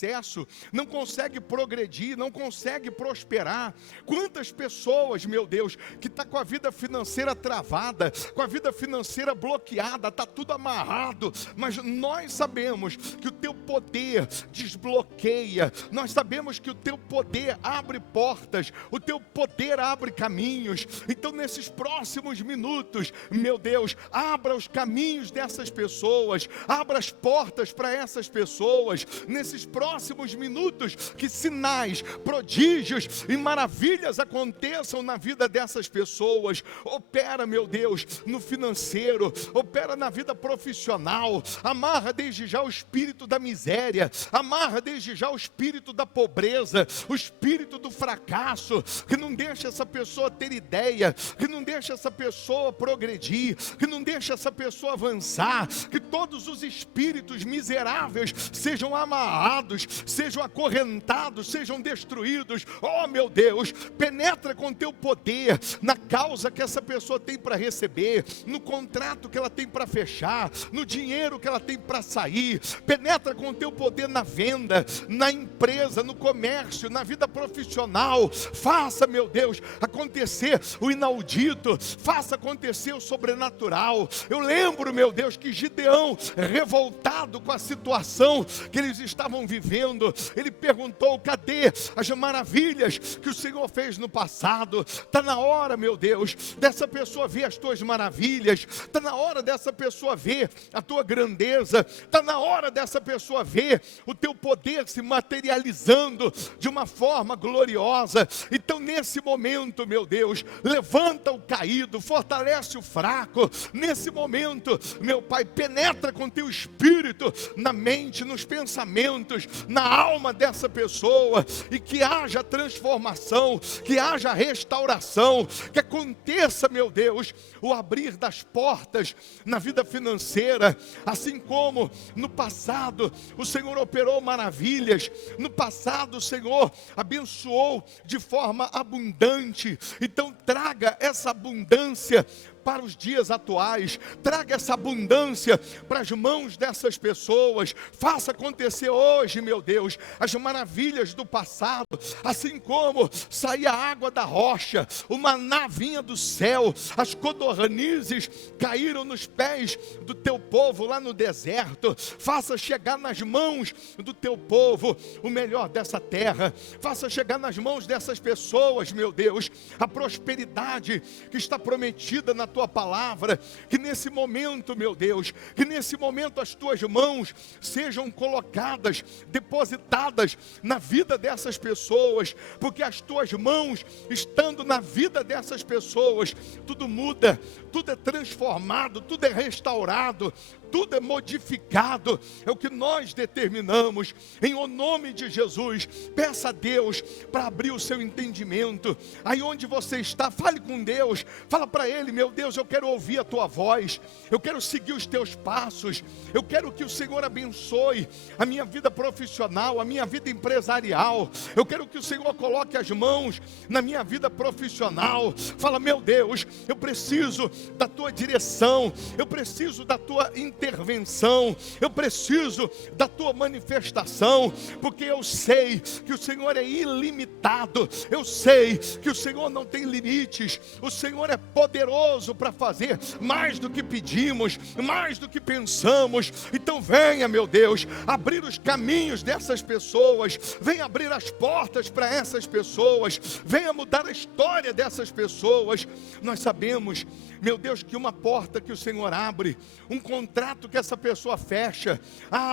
sucesso, não consegue progredir, não consegue prosperar. Quantas pessoas, meu Deus, que está com a vida financeira travada, com a vida financeira bloqueada, está tudo amarrado, mas nós sabemos que o teu poder desbloqueia, nós sabemos que o teu poder abre portas, o teu poder abre caminhos. Então nesses próximos minutos, meu Deus, abra os caminhos dessas pessoas, abra as portas para essas pessoas, nesses próximos minutos, que sinais, prodígios e maravilhas aconteçam na vida dessas pessoas. Opera, meu Deus, no financeiro, opera na vida profissional, amarra desde já o espírito da miséria, amarra desde já o espírito da pobreza, o espírito do fracasso, que não deixa essa pessoa ter ideia, que não deixa essa pessoa progredir, que não deixa essa pessoa avançar, que todos os espíritos miseráveis sejam amarrados, sejam acorrentados, sejam destruídos. Oh, meu Deus, penetra com teu poder na causa que essa pessoa tem para receber, no contrato que ela tem para fechar, no dinheiro que ela tem para sair. Penetra com teu poder na venda, na empresa, no comércio, na vida profissional. Faça, meu Deus, acontecer o inaudito, faça acontecer o sobrenatural. Eu lembro, meu Deus, que Gideão, revoltado com a situação que eles estavam vivendo, ele perguntou: cadê as maravilhas que o Senhor fez no passado? Está na hora, meu Deus, dessa pessoa ver as tuas maravilhas, está na hora dessa pessoa ver a tua grandeza, está na hora dessa pessoa ver o teu poder se materializando de uma forma gloriosa. Então nesse momento, meu Deus, levanta o caído, fortalece o fraco. Nesse momento, meu Pai, penetra com teu espírito na mente, nos pensamentos, na alma dessa pessoa, e que haja transformação, que haja restauração, que aconteça, meu Deus, o abrir das portas na vida financeira. Assim como no passado o Senhor operou maravilhas, no passado o Senhor abençoou de forma abundante. Então traga essa abundância para os dias atuais, traga essa abundância para as mãos dessas pessoas. Faça acontecer hoje, meu Deus, as maravilhas do passado. Assim como saía água da rocha, o maná vinha do céu, as codornizes caíram nos pés do teu povo lá no deserto. Faça chegar nas mãos do teu povo o melhor dessa terra. Faça chegar nas mãos dessas pessoas, meu Deus, a prosperidade que está prometida na tua palavra. Que nesse momento, meu Deus, que nesse momento as tuas mãos sejam colocadas, depositadas na vida dessas pessoas, porque as tuas mãos estando na vida dessas pessoas, tudo muda, tudo é transformado, tudo é restaurado, tudo é modificado. É o que nós determinamos em o nome de Jesus. Peça a Deus para abrir o seu entendimento. Aí onde você está, fale com Deus, fala para Ele: meu Deus, eu quero ouvir a tua voz, eu quero seguir os teus passos, eu quero que o Senhor abençoe a minha vida profissional, a minha vida empresarial, eu quero que o Senhor coloque as mãos na minha vida profissional. Fala: meu Deus, eu preciso da tua direção, eu preciso da tua intervenção, eu preciso da tua manifestação, porque eu sei que o Senhor é ilimitado, eu sei que o Senhor não tem limites, o Senhor é poderoso para fazer mais do que pedimos, mais do que pensamos. Então venha, meu Deus, abrir os caminhos dessas pessoas, venha abrir as portas para essas pessoas, venha mudar a história dessas pessoas. Nós sabemos, meu Deus, que uma porta que o Senhor abre, um contrato que essa pessoa fecha,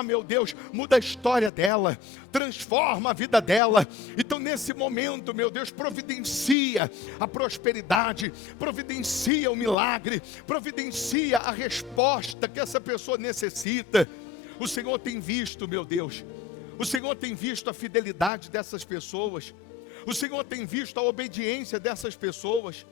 meu Deus, muda a história dela, transforma a vida dela. Então nesse momento, meu Deus, providencia a prosperidade, providencia o milagre, providencia a resposta que essa pessoa necessita. O Senhor tem visto, meu Deus, o Senhor tem visto a fidelidade dessas pessoas, o Senhor tem visto a obediência dessas pessoas,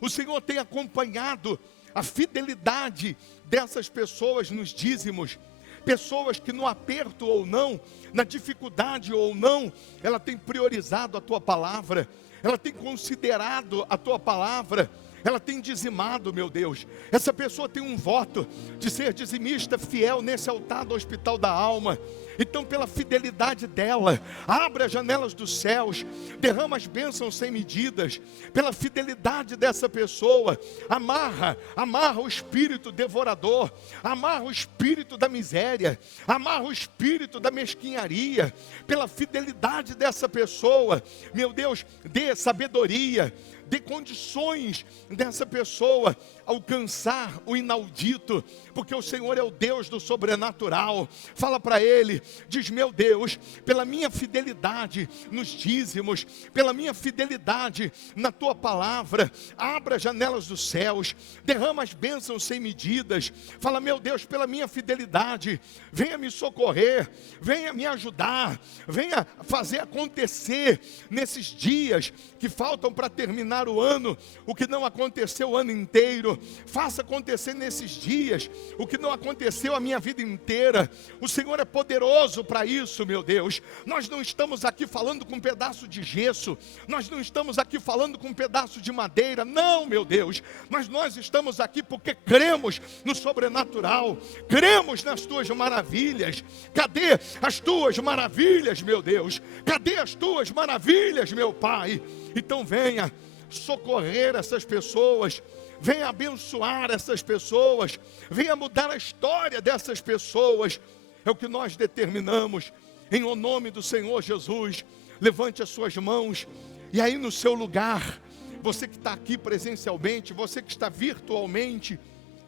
o Senhor tem acompanhado a fidelidade dessas pessoas nos dízimos. Pessoas que no aperto ou não, na dificuldade ou não, ela tem priorizado a tua palavra, ela tem considerado a tua palavra, ela tem dizimado, meu Deus. Essa pessoa tem um voto de ser dizimista fiel nesse altar do Hospital da Alma. Então, pela fidelidade dela, abre as janelas dos céus, derrama as bênçãos sem medidas. Pela fidelidade dessa pessoa, amarra o espírito devorador, amarra o espírito da miséria, amarra o espírito da mesquinharia. Pela fidelidade dessa pessoa, meu Deus, dê sabedoria, dê condições dessa pessoa alcançar o inaudito, porque o Senhor é o Deus do sobrenatural. Fala para ele, diz: meu Deus, pela minha fidelidade nos dízimos, pela minha fidelidade na tua palavra, abra as janelas dos céus, derrama as bênçãos sem medidas. Fala: meu Deus, pela minha fidelidade, venha me socorrer, venha me ajudar, venha fazer acontecer nesses dias que faltam para terminar o ano, o que não aconteceu o ano inteiro. Faça acontecer nesses dias o que não aconteceu a minha vida inteira. O Senhor é poderoso para isso, meu Deus. Nós não estamos aqui falando com um pedaço de gesso, nós não estamos aqui falando com um pedaço de madeira, não, meu Deus, mas nós estamos aqui porque cremos no sobrenatural, cremos nas tuas maravilhas. Cadê as tuas maravilhas, meu Deus? Cadê as tuas maravilhas, meu Pai? Então venha socorrer essas pessoas, venha abençoar essas pessoas, venha mudar a história dessas pessoas. É o que nós determinamos, em o nome do Senhor Jesus. Levante as suas mãos, e aí no seu lugar, você que está aqui presencialmente, você que está virtualmente,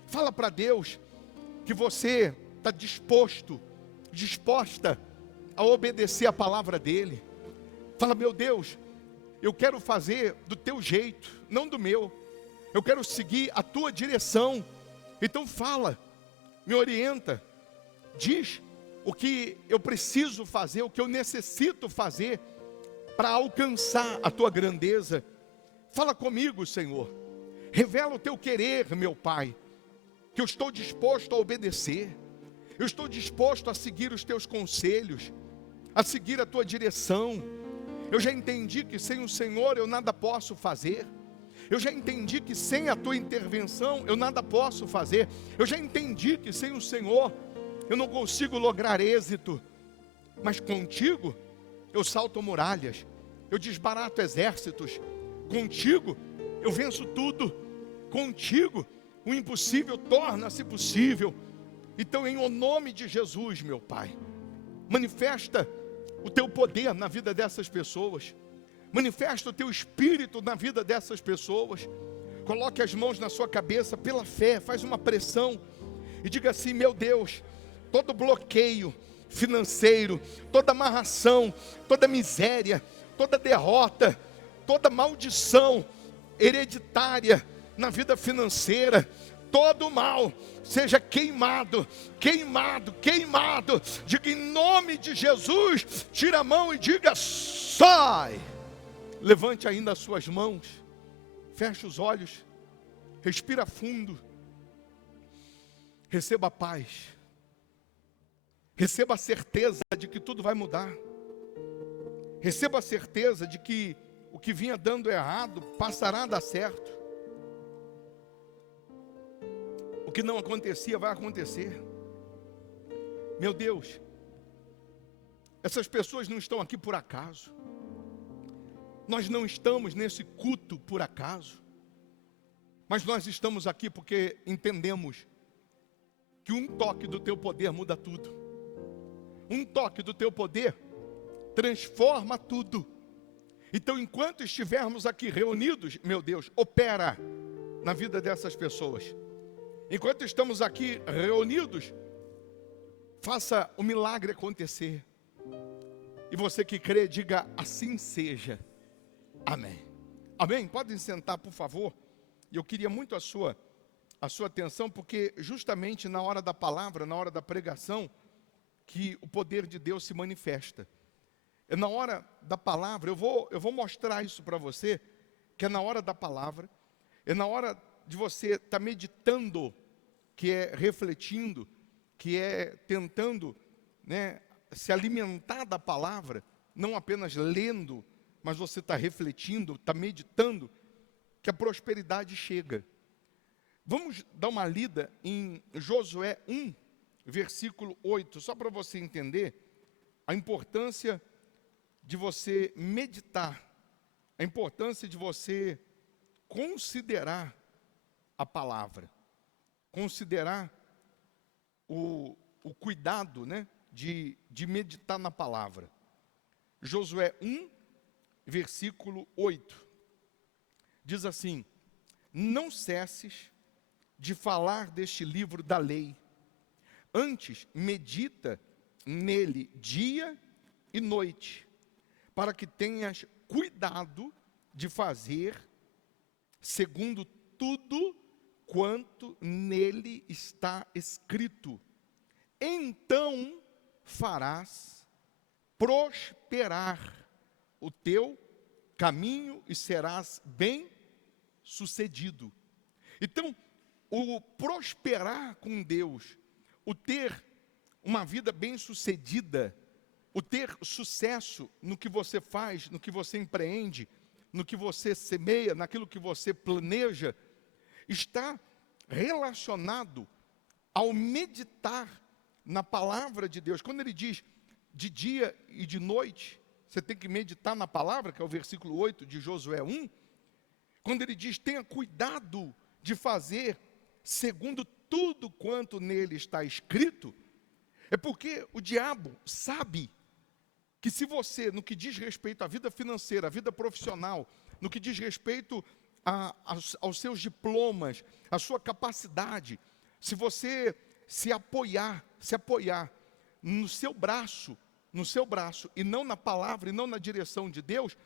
fala para Deus que você está disposta a obedecer a palavra dEle. Fala: meu Deus, eu quero fazer do teu jeito, não do meu. Eu quero seguir a tua direção. Então fala, me orienta, diz o que eu preciso fazer, o que eu necessito fazer para alcançar a tua grandeza. Fala comigo, Senhor. Revela o teu querer, meu Pai, que eu estou disposto a obedecer. Eu estou disposto a seguir os teus conselhos, a seguir a tua direção. Eu já entendi que sem o Senhor eu nada posso fazer. Eu já entendi que sem a tua intervenção eu nada posso fazer. Eu já entendi que sem o Senhor eu não consigo lograr êxito. Mas contigo eu salto muralhas, eu desbarato exércitos. Contigo eu venço tudo. Contigo o impossível torna-se possível. Então, em o nome de Jesus, meu Pai, manifesta o teu poder na vida dessas pessoas. Manifesta o teu espírito na vida dessas pessoas. Coloque as mãos na sua cabeça pela fé, faz uma pressão e diga assim: meu Deus, todo bloqueio financeiro, toda amarração, toda miséria, toda derrota, toda maldição hereditária na vida financeira, todo mal seja queimado, queimado, queimado. Diga em nome de Jesus, tira a mão e diga: sai. Levante ainda as suas mãos, feche os olhos, respira fundo, receba a paz, receba a certeza de que tudo vai mudar, receba a certeza de que o que vinha dando errado passará a dar certo. O que não acontecia vai acontecer. Meu Deus, essas pessoas não estão aqui por acaso. Nós não estamos nesse culto por acaso. Mas nós estamos aqui porque entendemos que um toque do teu poder muda tudo. Um toque do teu poder transforma tudo. Então, enquanto estivermos aqui reunidos, meu Deus, opera na vida dessas pessoas. Enquanto estamos aqui reunidos, faça o milagre acontecer. E você que crê, diga: assim seja. Amém. Amém? Podem sentar, por favor. Eu queria muito a sua atenção, porque justamente na hora da palavra, na hora da pregação, que o poder de Deus se manifesta. É na hora da palavra, eu vou mostrar isso para você, que é na hora da palavra, é na hora de você estar meditando, que é refletindo, que é tentando, se alimentar da palavra, não apenas lendo, mas você está refletindo, está meditando, que a prosperidade chega. Vamos dar uma lida em Josué 1, versículo 8, só para você entender a importância de você meditar, a importância de você considerar a palavra, considerar o cuidado, né, de meditar na palavra. Josué 1, versículo 8, diz assim: não cesses de falar deste livro da lei, antes medita nele dia e noite, para que tenhas cuidado de fazer segundo tudo quanto nele está escrito. Então farás prosperar o teu caminho e serás bem-sucedido. Então, o prosperar com Deus, o ter uma vida bem-sucedida, o ter sucesso no que você faz, no que você empreende, no que você semeia, naquilo que você planeja, está relacionado ao meditar na palavra de Deus. Quando ele diz de dia e de noite, você tem que meditar na palavra, que é o versículo 8 de Josué 1. Quando ele diz, tenha cuidado de fazer segundo tudo quanto nele está escrito, é porque o diabo sabe que se você, no que diz respeito à vida financeira, à vida profissional, no que diz respeito aos seus diplomas, à sua capacidade, se você se apoiar no seu braço e não na palavra e não na direção de Deus,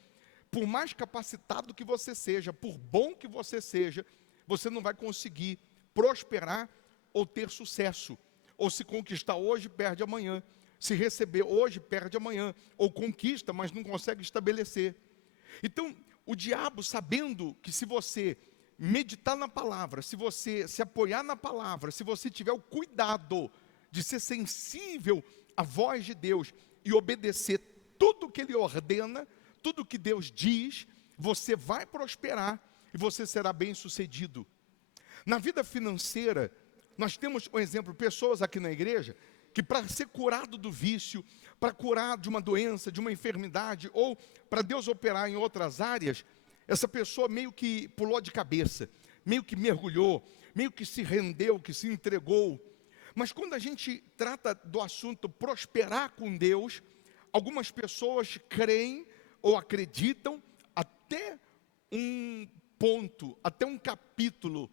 por mais capacitado que você seja, por bom que você seja, você não vai conseguir prosperar ou ter sucesso. Ou se conquistar hoje, perde amanhã. Se receber hoje, perde amanhã. Ou conquista, mas não consegue estabelecer. Então, o diabo, sabendo que se você meditar na palavra, se você se apoiar na palavra, se você tiver o cuidado de ser sensível à voz de Deus e obedecer tudo que Ele ordena, tudo que Deus diz, você vai prosperar e você será bem-sucedido. Na vida financeira, nós temos um exemplo, pessoas aqui na igreja, que para ser curado do vício, para curar de uma doença, de uma enfermidade, ou para Deus operar em outras áreas, essa pessoa meio que pulou de cabeça, meio que mergulhou, meio que se rendeu, que se entregou. Mas quando a gente trata do assunto prosperar com Deus, algumas pessoas creem ou acreditam até um ponto, até um capítulo.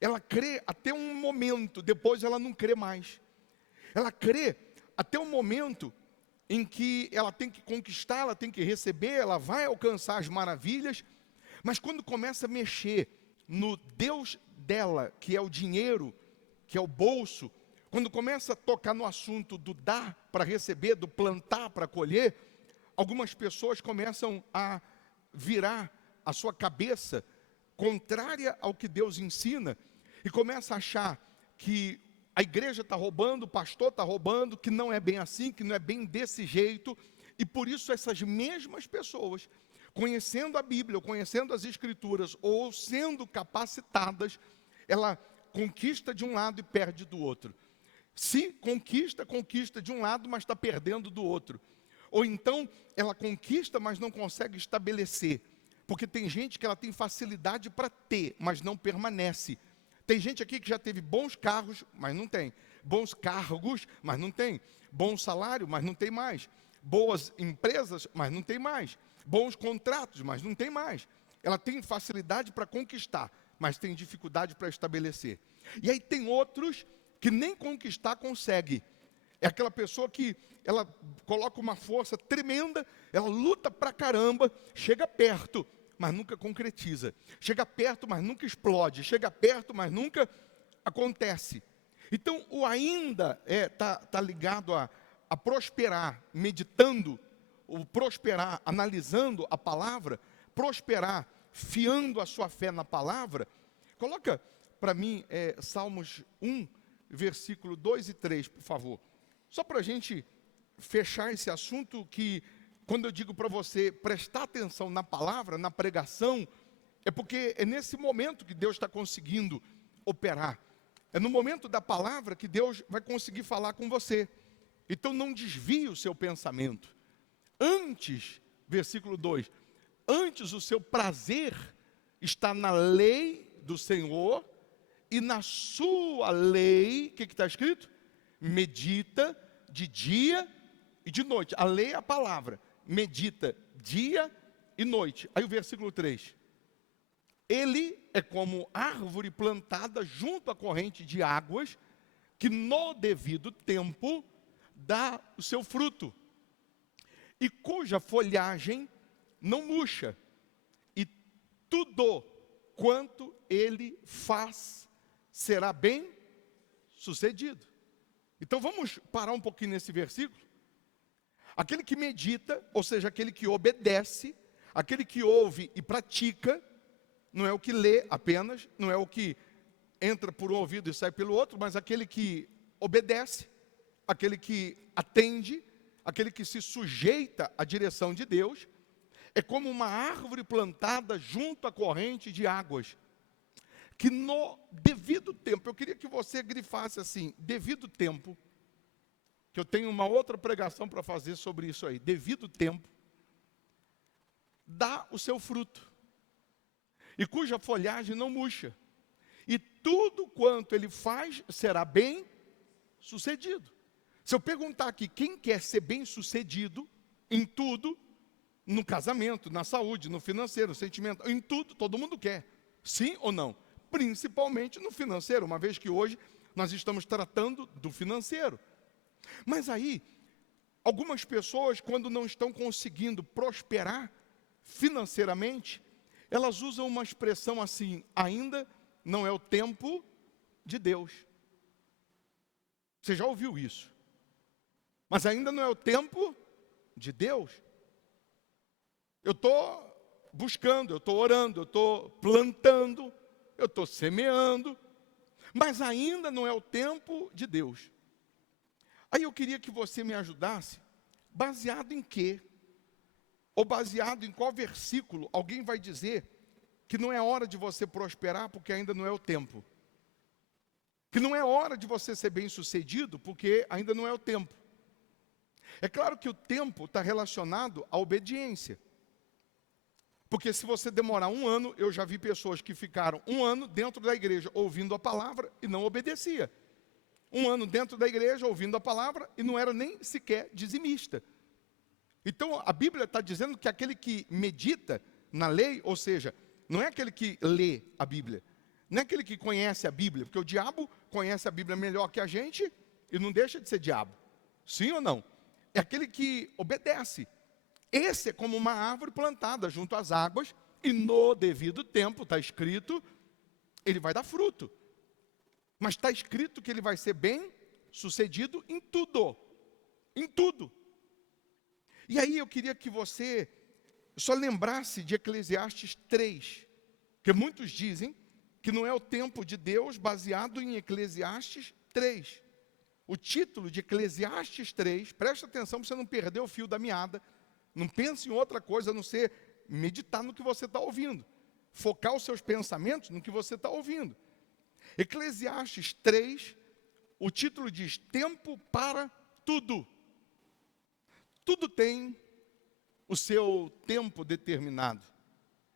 Ela crê até um momento, depois ela não crê mais. Ela crê até um momento em que ela tem que conquistar, ela tem que receber, ela vai alcançar as maravilhas, mas quando começa a mexer no Deus dela, que é o dinheiro, que é o bolso, quando começa a tocar no assunto do dar para receber, do plantar para colher, algumas pessoas começam a virar a sua cabeça contrária ao que Deus ensina e começa a achar que a igreja está roubando, o pastor está roubando, que não é bem assim, que não é bem desse jeito, e por isso essas mesmas pessoas, conhecendo a Bíblia, ou conhecendo as Escrituras, ou sendo capacitadas, ela conquista de um lado e perde do outro. Se conquista de um lado, mas está perdendo do outro. Ou então, ela conquista, mas não consegue estabelecer. Porque tem gente que ela tem facilidade para ter, mas não permanece. Tem gente aqui que já teve bons carros, mas não tem. Bons cargos, mas não tem. Bom salário, mas não tem mais. Boas empresas, mas não tem mais. Bons contratos, mas não tem mais. Ela tem facilidade para conquistar, mas tem dificuldade para estabelecer. E aí tem outros que nem conquistar consegue. É aquela pessoa que ela coloca uma força tremenda, ela luta pra caramba, chega perto, mas nunca concretiza. Chega perto, mas nunca explode. Chega perto, mas nunca acontece. Então, o ainda tá ligado a prosperar, meditando, o prosperar, analisando a palavra, prosperar, fiando a sua fé na palavra. Coloca para mim Salmos 1, versículo 2 e 3, por favor. Só para a gente fechar esse assunto que, quando eu digo para você prestar atenção na palavra, na pregação, é porque é nesse momento que Deus está conseguindo operar. É no momento da palavra que Deus vai conseguir falar com você. Então não desvie o seu pensamento. Antes, versículo 2, antes o seu prazer está na lei do Senhor, e na sua lei, o que está escrito? Medita de dia e de noite. A lei é a palavra, medita dia e noite. Aí o versículo 3. Ele é como árvore plantada junto à corrente de águas, que no devido tempo dá o seu fruto, e cuja folhagem não murcha, e tudo quanto ele faz será bem sucedido. Então vamos parar um pouquinho nesse versículo. Aquele que medita, ou seja, aquele que obedece, aquele que ouve e pratica, não é o que lê apenas, não é o que entra por um ouvido e sai pelo outro, mas aquele que obedece, aquele que atende, aquele que se sujeita à direção de Deus, é como uma árvore plantada junto à corrente de águas, que no devido tempo, eu queria que você grifasse assim, devido tempo, que eu tenho uma outra pregação para fazer sobre isso aí, devido tempo, dá o seu fruto, e cuja folhagem não murcha, e tudo quanto ele faz será bem sucedido. Se eu perguntar aqui, quem quer ser bem sucedido em tudo, no casamento, na saúde, no financeiro, no sentimento, em tudo, todo mundo quer, sim ou não? Principalmente no financeiro, uma vez que hoje nós estamos tratando do financeiro. Mas aí, algumas pessoas, quando não estão conseguindo prosperar financeiramente, elas usam uma expressão assim, ainda não é o tempo de Deus. Você já ouviu isso? Mas ainda não é o tempo de Deus. Eu estou buscando, eu estou orando, eu estou plantando, eu estou semeando, mas ainda não é o tempo de Deus. Aí eu queria que você me ajudasse, baseado em quê? Ou baseado em qual versículo alguém vai dizer que não é hora de você prosperar porque ainda não é o tempo? Que não é hora de você ser bem-sucedido porque ainda não é o tempo. É claro que o tempo está relacionado à obediência. Porque se você demorar um ano, eu já vi pessoas que ficaram um ano dentro da igreja ouvindo a palavra e não obedecia. Um ano dentro da igreja ouvindo a palavra e não era nem sequer dizimista. Então a Bíblia está dizendo que aquele que medita na lei, ou seja, não é aquele que lê a Bíblia, não é aquele que conhece a Bíblia, porque o diabo conhece a Bíblia melhor que a gente e não deixa de ser diabo. Sim ou não? É aquele que obedece. Esse é como uma árvore plantada junto às águas, e no devido tempo, está escrito, ele vai dar fruto. Mas está escrito que ele vai ser bem sucedido em tudo. Em tudo. E aí eu queria que você só lembrasse de Eclesiastes 3, que muitos dizem que não é o tempo de Deus baseado em Eclesiastes 3. O título de Eclesiastes 3, presta atenção para você não perder o fio da meada. Não pense em outra coisa a não ser meditar no que você está ouvindo. Focar os seus pensamentos no que você está ouvindo. Eclesiastes 3, o título diz, tempo para tudo. Tudo tem o seu tempo determinado.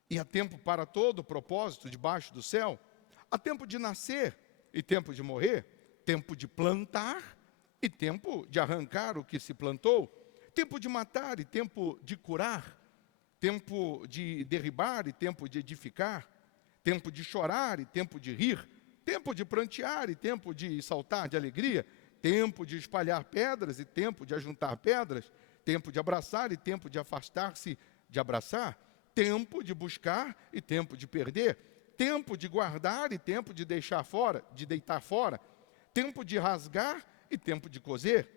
E há tempo para todo propósito debaixo do céu. Há tempo de nascer e tempo de morrer. Tempo de plantar e tempo de arrancar o que se plantou. Tempo de matar e tempo de curar, tempo de derribar e tempo de edificar, tempo de chorar e tempo de rir, tempo de prantear e tempo de saltar de alegria, tempo de espalhar pedras e tempo de ajuntar pedras, tempo de abraçar e tempo de afastar-se de abraçar, tempo de buscar e tempo de perder, tempo de guardar e tempo de deixar fora, de deitar fora, tempo de rasgar e tempo de coser,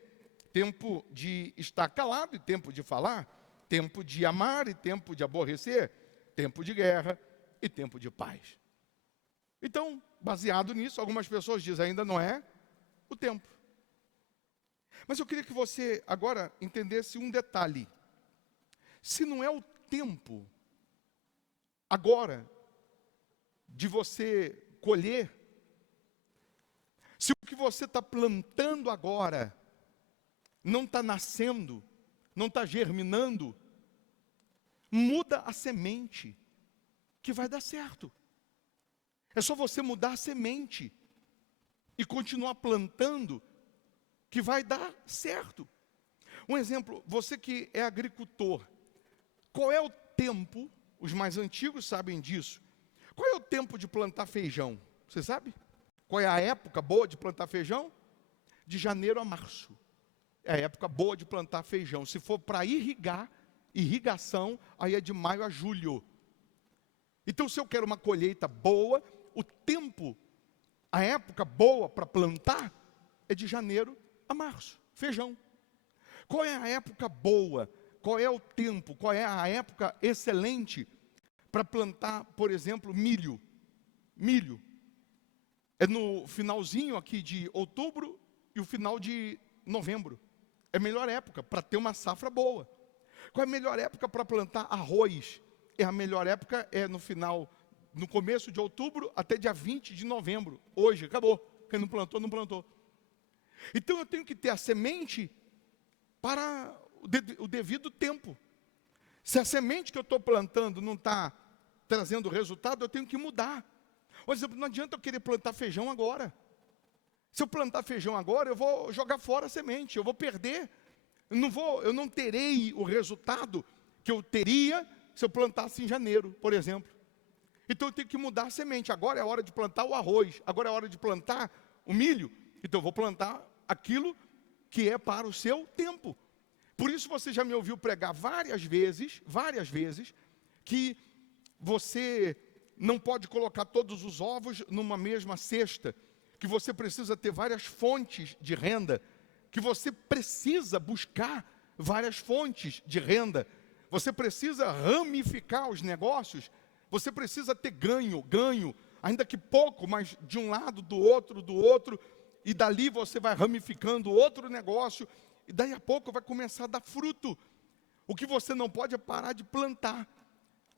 tempo de estar calado e tempo de falar, tempo de amar e tempo de aborrecer, tempo de guerra e tempo de paz. Então, baseado nisso, algumas pessoas dizem, ainda não é o tempo. Mas eu queria que você agora entendesse um detalhe. Se não é o tempo, agora, de você colher, se o que você está plantando agora não está nascendo, não está germinando, muda a semente, que vai dar certo. É só você mudar a semente e continuar plantando, que vai dar certo. Um exemplo, você que é agricultor, qual é o tempo, os mais antigos sabem disso, qual é o tempo de plantar feijão? Você sabe? Qual é a época boa de plantar feijão? De janeiro a março. É a época boa de plantar feijão. Se for para irrigação, aí é de maio a julho. Então, se eu quero uma colheita boa, o tempo, a época boa para plantar é de janeiro a março, feijão. Qual é a época boa? Qual é o tempo? Qual é a época excelente para plantar, por exemplo, milho? Milho. É no finalzinho aqui de outubro e o final de novembro. É a melhor época para ter uma safra boa. Qual é a melhor época para plantar arroz? A melhor época é no começo de outubro até dia 20 de novembro. Hoje, acabou. Quem não plantou, não plantou. Então eu tenho que ter a semente para o devido tempo. Se a semente que eu estou plantando não está trazendo resultado, eu tenho que mudar. Por exemplo, não adianta eu querer plantar feijão agora. Se eu plantar feijão agora, eu vou jogar fora a semente, eu vou perder. Eu não terei o resultado que eu teria se eu plantasse em janeiro, por exemplo. Então eu tenho que mudar a semente. Agora é a hora de plantar o arroz, agora é a hora de plantar o milho. Então eu vou plantar aquilo que é para o seu tempo. Por isso você já me ouviu pregar várias vezes, que você não pode colocar todos os ovos numa mesma cesta, que você precisa ter várias fontes de renda, que você precisa buscar várias fontes de renda, você precisa ramificar os negócios, você precisa ter ganho, ainda que pouco, mas de um lado, do outro, e dali você vai ramificando outro negócio, e daí a pouco vai começar a dar fruto. O que você não pode é parar de plantar.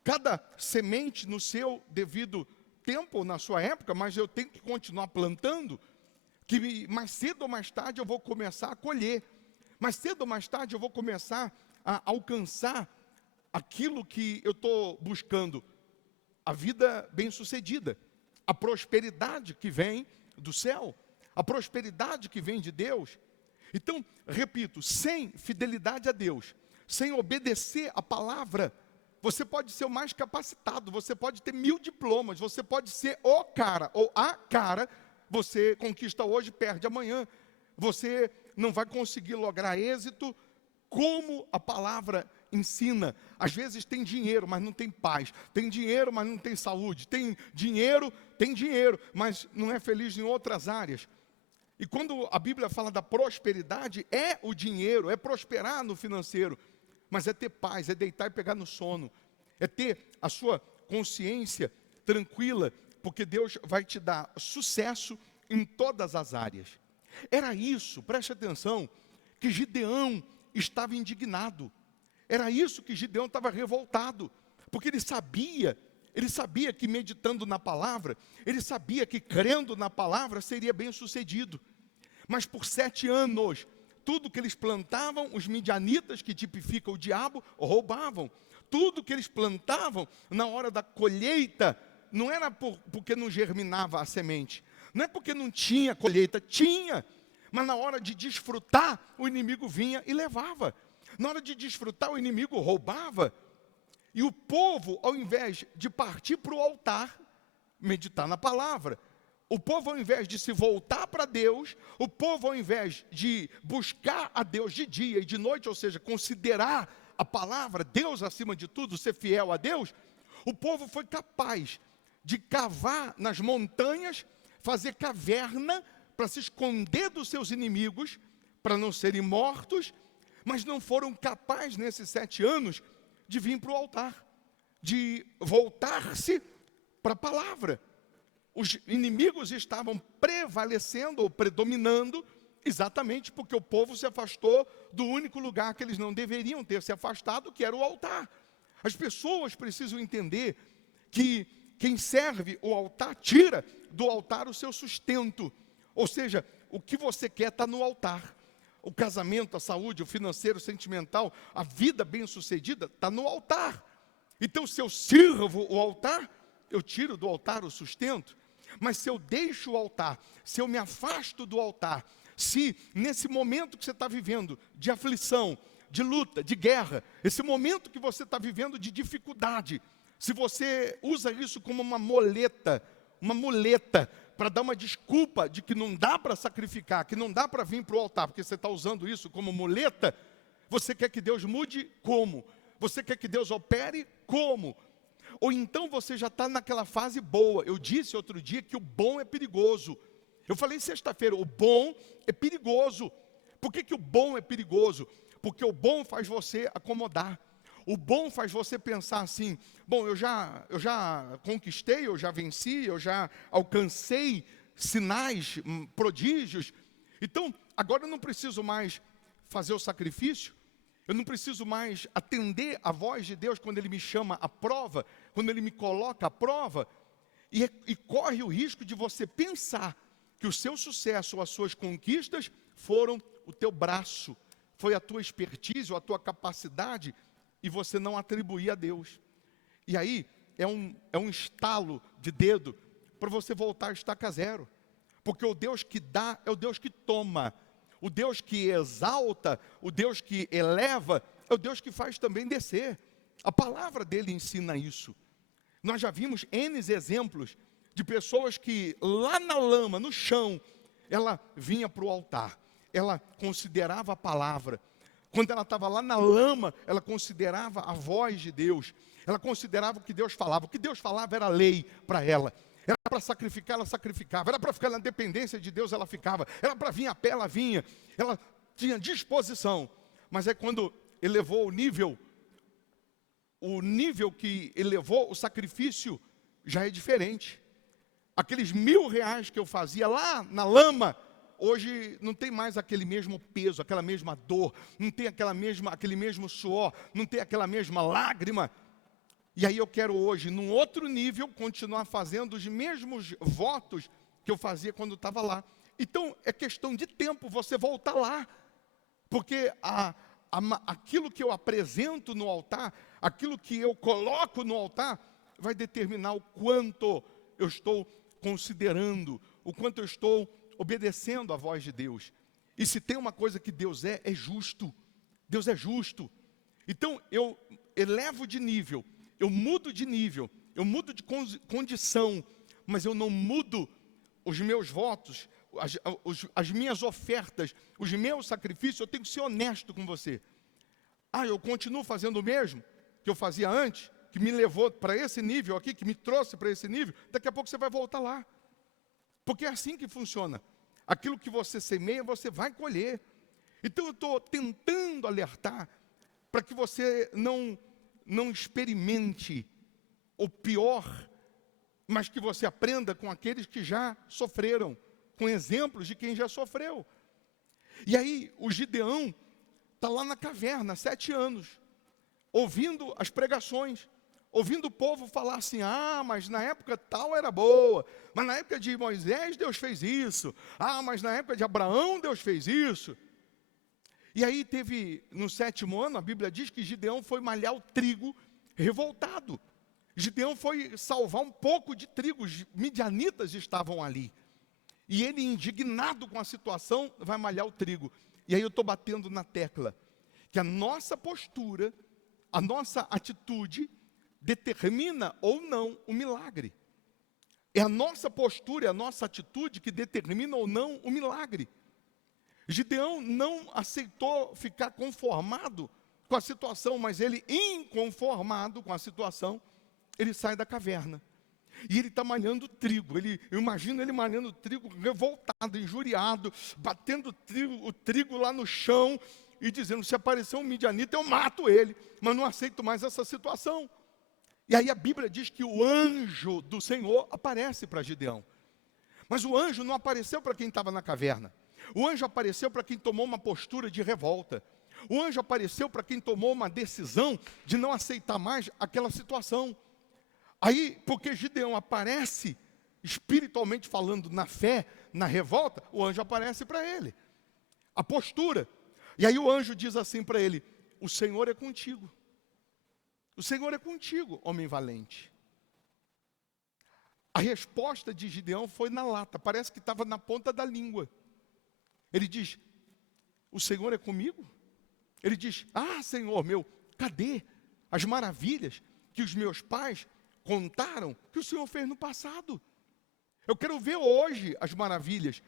Cada semente no seu devido tempo, na sua época, mas eu tenho que continuar plantando, que mais cedo ou mais tarde eu vou começar a colher. Mais cedo ou mais tarde eu vou começar a alcançar aquilo que eu estou buscando. A vida bem-sucedida, a prosperidade que vem do céu, a prosperidade que vem de Deus. Então, repito, sem fidelidade a Deus, sem obedecer a palavra, você pode ser o mais capacitado, você pode ter 1000 diplomas, você pode ser o cara ou a cara, você conquista hoje, perde amanhã. Você não vai conseguir lograr êxito como a palavra ensina. Às vezes tem dinheiro, mas não tem paz. Tem dinheiro, mas não tem saúde. Tem dinheiro, mas não é feliz em outras áreas. E quando a Bíblia fala da prosperidade, é o dinheiro, é prosperar no financeiro. Mas é ter paz, é deitar e pegar no sono. É ter a sua consciência tranquila, porque Deus vai te dar sucesso em todas as áreas. Era isso, preste atenção, que Gideão estava indignado. Era isso que Gideão estava revoltado. Porque ele sabia que meditando na palavra, ele sabia que crendo na palavra seria bem sucedido. Mas por 7 anos, tudo que eles plantavam, os midianitas, que tipificam o diabo, roubavam. Tudo que eles plantavam, na hora da colheita, não era porque não germinava a semente. Não é porque não tinha colheita, tinha. Mas na hora de desfrutar, o inimigo vinha e levava. Na hora de desfrutar, o inimigo roubava. E o povo, ao invés de partir para o altar, meditar na palavra, o povo, ao invés de se voltar para Deus, o povo, ao invés de buscar a Deus de dia e de noite, ou seja, considerar a palavra, Deus acima de tudo, ser fiel a Deus, o povo foi capaz de cavar nas montanhas, fazer caverna para se esconder dos seus inimigos, para não serem mortos, mas não foram capazes, nesses 7 anos, de vir para o altar, de voltar-se para a palavra. Os inimigos estavam prevalecendo ou predominando, exatamente porque o povo se afastou do único lugar que eles não deveriam ter se afastado, que era o altar. As pessoas precisam entender que quem serve o altar, tira do altar o seu sustento. Ou seja, o que você quer está no altar. o casamento, a saúde, o financeiro, o sentimental, a vida bem-sucedida, está no altar. Então, se eu sirvo o altar, eu tiro do altar o sustento. Mas se eu deixo o altar, se eu me afasto do altar, se nesse momento que você está vivendo de aflição, de luta, de guerra, esse momento que você está vivendo de dificuldade, se você usa isso como uma muleta para dar uma desculpa de que não dá para sacrificar, que não dá para vir para o altar, porque você está usando isso como muleta, você quer que Deus mude como? Você quer que Deus opere como? Ou então você já está naquela fase boa. Eu disse outro dia que o bom é perigoso. Eu falei sexta-feira, o bom é perigoso. Por que o bom é perigoso? Porque o bom faz você acomodar. O bom faz você pensar assim, bom, eu já conquistei, eu já venci, eu já alcancei sinais, prodígios. Então, agora eu não preciso mais fazer o sacrifício, eu não preciso mais atender a voz de Deus quando Ele me chama à prova, quando Ele me coloca à prova, e corre o risco de você pensar que o seu sucesso ou as suas conquistas foram o teu braço, foi a tua expertise ou a tua capacidade, e você não atribuir a Deus. E aí, é um estalo de dedo para você voltar a estaca zero. Porque o Deus que dá é o Deus que toma. O Deus que exalta, o Deus que eleva, é o Deus que faz também descer. A palavra dele ensina isso. Nós já vimos N exemplos de pessoas que lá na lama, no chão, ela vinha para o altar. Ela considerava a palavra. Quando ela estava lá na lama, ela considerava a voz de Deus. Ela considerava o que Deus falava. O que Deus falava era lei para ela. Era para sacrificar, ela sacrificava. Era para ficar na dependência de Deus, ela ficava. Era para vir a pé, ela vinha. Ela tinha disposição. Mas é quando elevou o nível que elevou o sacrifício já é diferente. Aqueles R$1.000 que eu fazia lá na lama, hoje não tem mais aquele mesmo peso, aquela mesma dor, não tem aquele mesmo suor, não tem aquela mesma lágrima. E aí eu quero hoje, num outro nível, continuar fazendo os mesmos votos que eu fazia quando estava lá. Então, é questão de tempo você voltar lá. Porque aquilo que eu apresento no altar, aquilo que eu coloco no altar, vai determinar o quanto eu estou considerando, o quanto eu estou obedecendo à voz de Deus. E se tem uma coisa que Deus é justo. Deus é justo. Então, eu elevo de nível, eu mudo de nível, eu mudo de condição, mas eu não mudo os meus votos, as minhas ofertas, os meus sacrifícios. Eu tenho que ser honesto com você. Eu continuo fazendo o mesmo que eu fazia antes, que me levou para esse nível aqui, que me trouxe para esse nível. Daqui a pouco você vai voltar lá. Porque é assim que funciona. Aquilo que você semeia, você vai colher. Então eu estou tentando alertar para que você não experimente o pior, mas que você aprenda com aqueles que já sofreram, com exemplos de quem já sofreu. E aí o Gideão está lá na caverna, 7 anos, ouvindo as pregações, ouvindo o povo falar assim, mas na época tal era boa, mas na época de Moisés Deus fez isso, mas na época de Abraão Deus fez isso. E aí teve, no 7º ano, a Bíblia diz que Gideão foi malhar o trigo revoltado. Gideão foi salvar um pouco de trigo, os midianitas estavam ali. E ele, indignado com a situação, vai malhar o trigo. E aí eu estou batendo na tecla, que a nossa postura, a nossa atitude, determina ou não o milagre. É a nossa postura, é a nossa atitude que determina ou não o milagre. Gideão não aceitou ficar conformado com a situação, mas ele, inconformado com a situação, ele sai da caverna. E ele está malhando trigo. Eu imagino ele malhando trigo revoltado, injuriado, batendo o trigo lá no chão e dizendo, se aparecer um midianita eu mato ele, mas não aceito mais essa situação. E aí a Bíblia diz que o anjo do Senhor aparece para Gideão. Mas o anjo não apareceu para quem estava na caverna. O anjo apareceu para quem tomou uma postura de revolta. O anjo apareceu para quem tomou uma decisão de não aceitar mais aquela situação. Aí, porque Gideão aparece, espiritualmente falando, na fé, na revolta, o anjo aparece para ele. a postura. E aí o anjo diz assim para ele: o Senhor é contigo. O Senhor é contigo, homem valente. A resposta de Gideão foi na lata, parece que estava na ponta da língua. Ele diz: o Senhor é comigo? Ele diz: ah, Senhor meu, cadê as maravilhas que os meus pais contaram que o Senhor fez no passado? Eu quero ver hoje as maravilhas,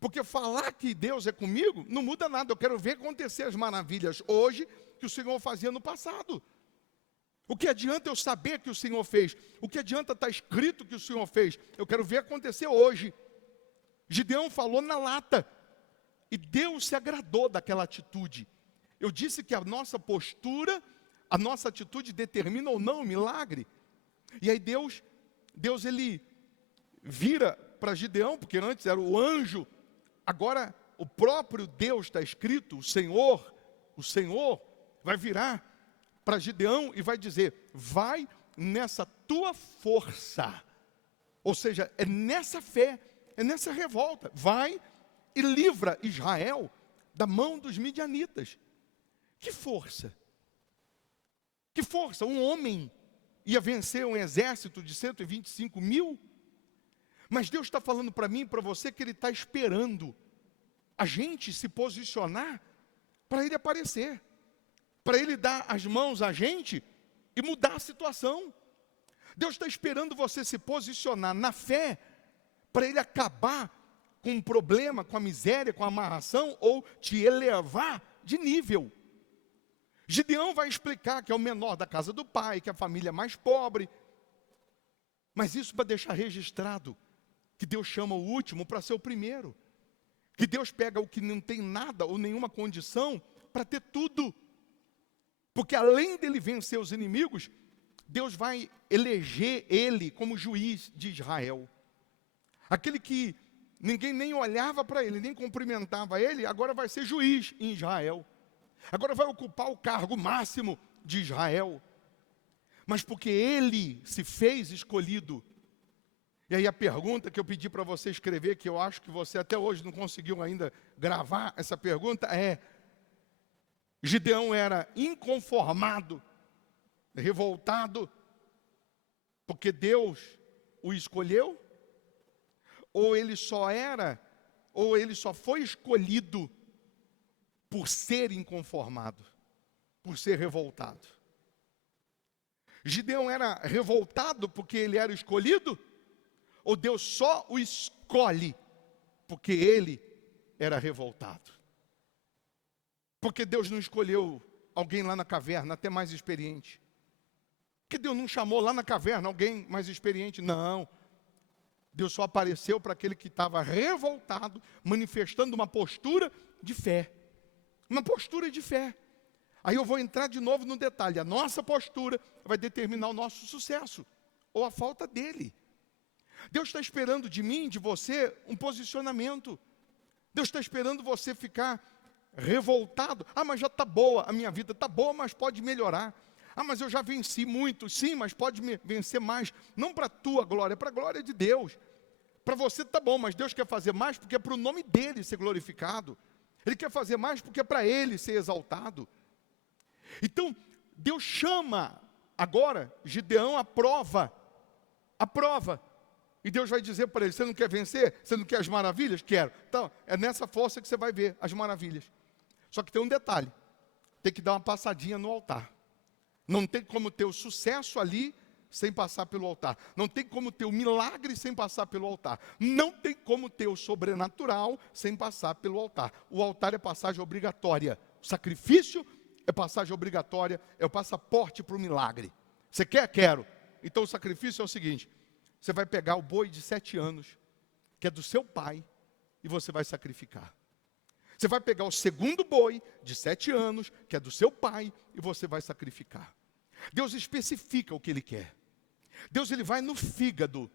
porque falar que Deus é comigo não muda nada. Eu quero ver acontecer as maravilhas hoje que o Senhor fazia no passado. O que adianta eu saber que o Senhor fez? O que adianta estar escrito que o Senhor fez? Eu quero ver acontecer hoje. Gideão falou na lata, e Deus se agradou daquela atitude. Eu disse que a nossa postura, a nossa atitude determina ou não o milagre. E aí Deus ele vira para Gideão, porque antes era o anjo, agora o próprio Deus está escrito, o Senhor vai virar para Gideão e vai dizer: vai nessa tua força, ou seja, é nessa fé, é nessa revolta, vai e livra Israel da mão dos midianitas. Que força! Que força! Um homem ia vencer um exército de 125 mil? Mas Deus está falando para mim e para você que Ele está esperando a gente se posicionar para Ele aparecer, para Ele dar as mãos a gente e mudar a situação. Deus está esperando você se posicionar na fé para Ele acabar com o problema, com a miséria, com a amarração, ou te elevar de nível. Gideão vai explicar que é o menor da casa do pai, que é a família mais pobre, mas isso para deixar registrado que Deus chama o último para ser o primeiro, que Deus pega o que não tem nada ou nenhuma condição para ter tudo, porque além dele vencer os inimigos, Deus vai eleger ele como juiz de Israel. Aquele que ninguém nem olhava para ele, nem cumprimentava ele, agora vai ser juiz em Israel. Agora vai ocupar o cargo máximo de Israel. Mas porque ele se fez escolhido. E aí a pergunta que eu pedi para você escrever, que eu acho que você até hoje não conseguiu ainda gravar essa pergunta, é: Gideão era inconformado, revoltado, porque Deus o escolheu? Ou ele só foi escolhido por ser inconformado, por ser revoltado? Gideão era revoltado porque ele era escolhido? Ou Deus só o escolhe porque ele era revoltado? Porque Deus não escolheu alguém lá na caverna, até mais experiente? Porque Deus não chamou lá na caverna alguém mais experiente? Não. Deus só apareceu para aquele que estava revoltado, manifestando uma postura de fé. Uma postura de fé. Aí eu vou entrar de novo no detalhe. A nossa postura vai determinar o nosso sucesso, ou a falta dele. Deus está esperando de mim, de você, um posicionamento. Deus está esperando você ficar revoltado. Ah, mas já está boa, a minha vida está boa, mas pode melhorar. Ah, mas eu já venci muito. Sim, mas pode vencer mais. Não para a tua glória, é para a glória de Deus. Para você está bom, mas Deus quer fazer mais porque é para o nome dele ser glorificado. Ele quer fazer mais porque é para ele ser exaltado. Então, Deus chama agora Gideão à prova. A prova. E Deus vai dizer para ele: você não quer vencer? Você não quer as maravilhas? Quero. Então, é nessa força que você vai ver as maravilhas. Só que tem um detalhe: tem que dar uma passadinha no altar. Não tem como ter o sucesso ali sem passar pelo altar. Não tem como ter o milagre sem passar pelo altar. Não tem como ter o sobrenatural sem passar pelo altar. O altar é passagem obrigatória. O sacrifício é passagem obrigatória, é o passaporte para o milagre. Você quer? Quero. Então o sacrifício é o seguinte: você vai pegar o boi de 7 anos, que é do seu pai, e você vai sacrificar. Você vai pegar o segundo boi de 7 anos, que é do seu pai, e você vai sacrificar. Deus especifica o que Ele quer. Deus ele vai no fígado.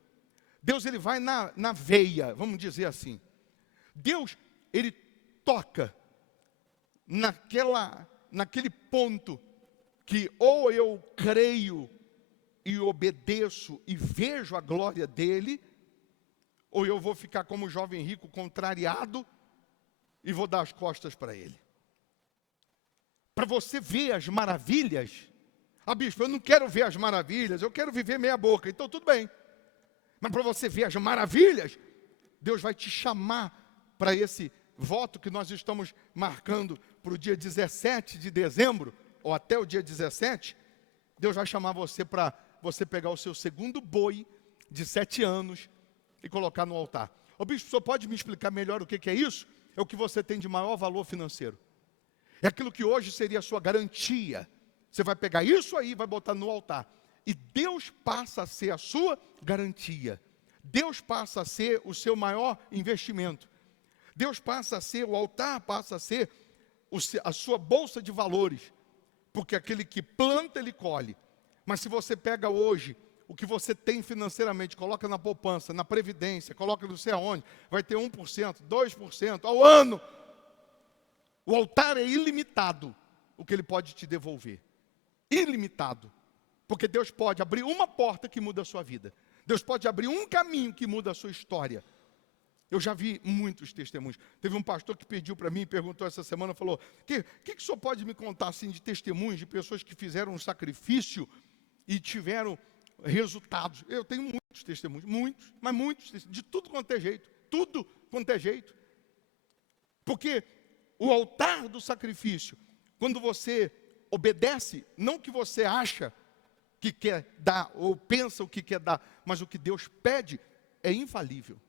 Deus ele vai na veia, vamos dizer assim. Deus ele toca naquele ponto que ou eu creio e obedeço e vejo a glória dele, ou eu vou ficar como o jovem rico contrariado e vou dar as costas para ele. Para você ver as maravilhas. Ah, bispo, eu não quero ver as maravilhas, eu quero viver meia boca. Então tudo bem. Mas para você ver as maravilhas, Deus vai te chamar para esse voto que nós estamos marcando para o dia 17 de dezembro, ou até o dia 17, Deus vai chamar você para você pegar o seu segundo boi de 7 anos e colocar no altar. Ô bispo, o senhor pode me explicar melhor o que é isso? É o que você tem de maior valor financeiro. É aquilo que hoje seria a sua garantia. Você vai pegar isso aí e vai botar no altar. E Deus passa a ser a sua garantia. Deus passa a ser o seu maior investimento. Deus passa a ser, o altar passa a ser a sua bolsa de valores. Porque aquele que planta, ele colhe. Mas se você pega hoje o que você tem financeiramente, coloca na poupança, na previdência, coloca não sei aonde, vai ter 1%, 2% ao ano. O altar é ilimitado, o que ele pode te devolver. Ilimitado. Porque Deus pode abrir uma porta que muda a sua vida. Deus pode abrir um caminho que muda a sua história. Eu já vi muitos testemunhos. Teve um pastor que pediu para mim, perguntou essa semana, falou, que o senhor pode me contar assim, de testemunhos de pessoas que fizeram um sacrifício e tiveram resultados? Eu tenho muitos testemunhos, mas muitos, de tudo quanto é jeito. Tudo quanto é jeito. Porque o altar do sacrifício, quando você obedece, não o que você acha que quer dar, ou pensa o que quer dar, mas o que Deus pede, é infalível.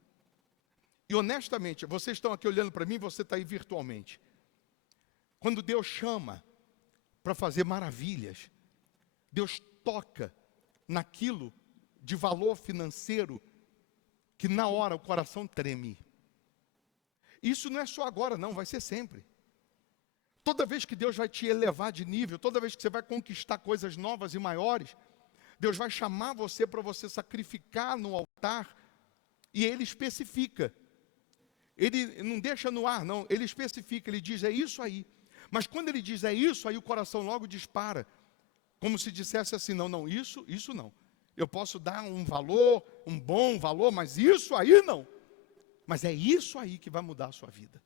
E honestamente, vocês estão aqui olhando para mim, você está aí virtualmente. Quando Deus chama para fazer maravilhas, Deus toca naquilo de valor financeiro, que na hora o coração treme. Isso não é só agora não, vai ser sempre. Toda vez que Deus vai te elevar de nível, toda vez que você vai conquistar coisas novas e maiores, Deus vai chamar você para você sacrificar no altar, e Ele especifica. Ele não deixa no ar, não, Ele especifica, Ele diz, é isso aí. Mas quando Ele diz, é isso aí, o coração logo dispara. Como se dissesse assim, não, isso não. Eu posso dar um valor, um bom valor, mas isso aí não. Mas é isso aí que vai mudar a sua vida.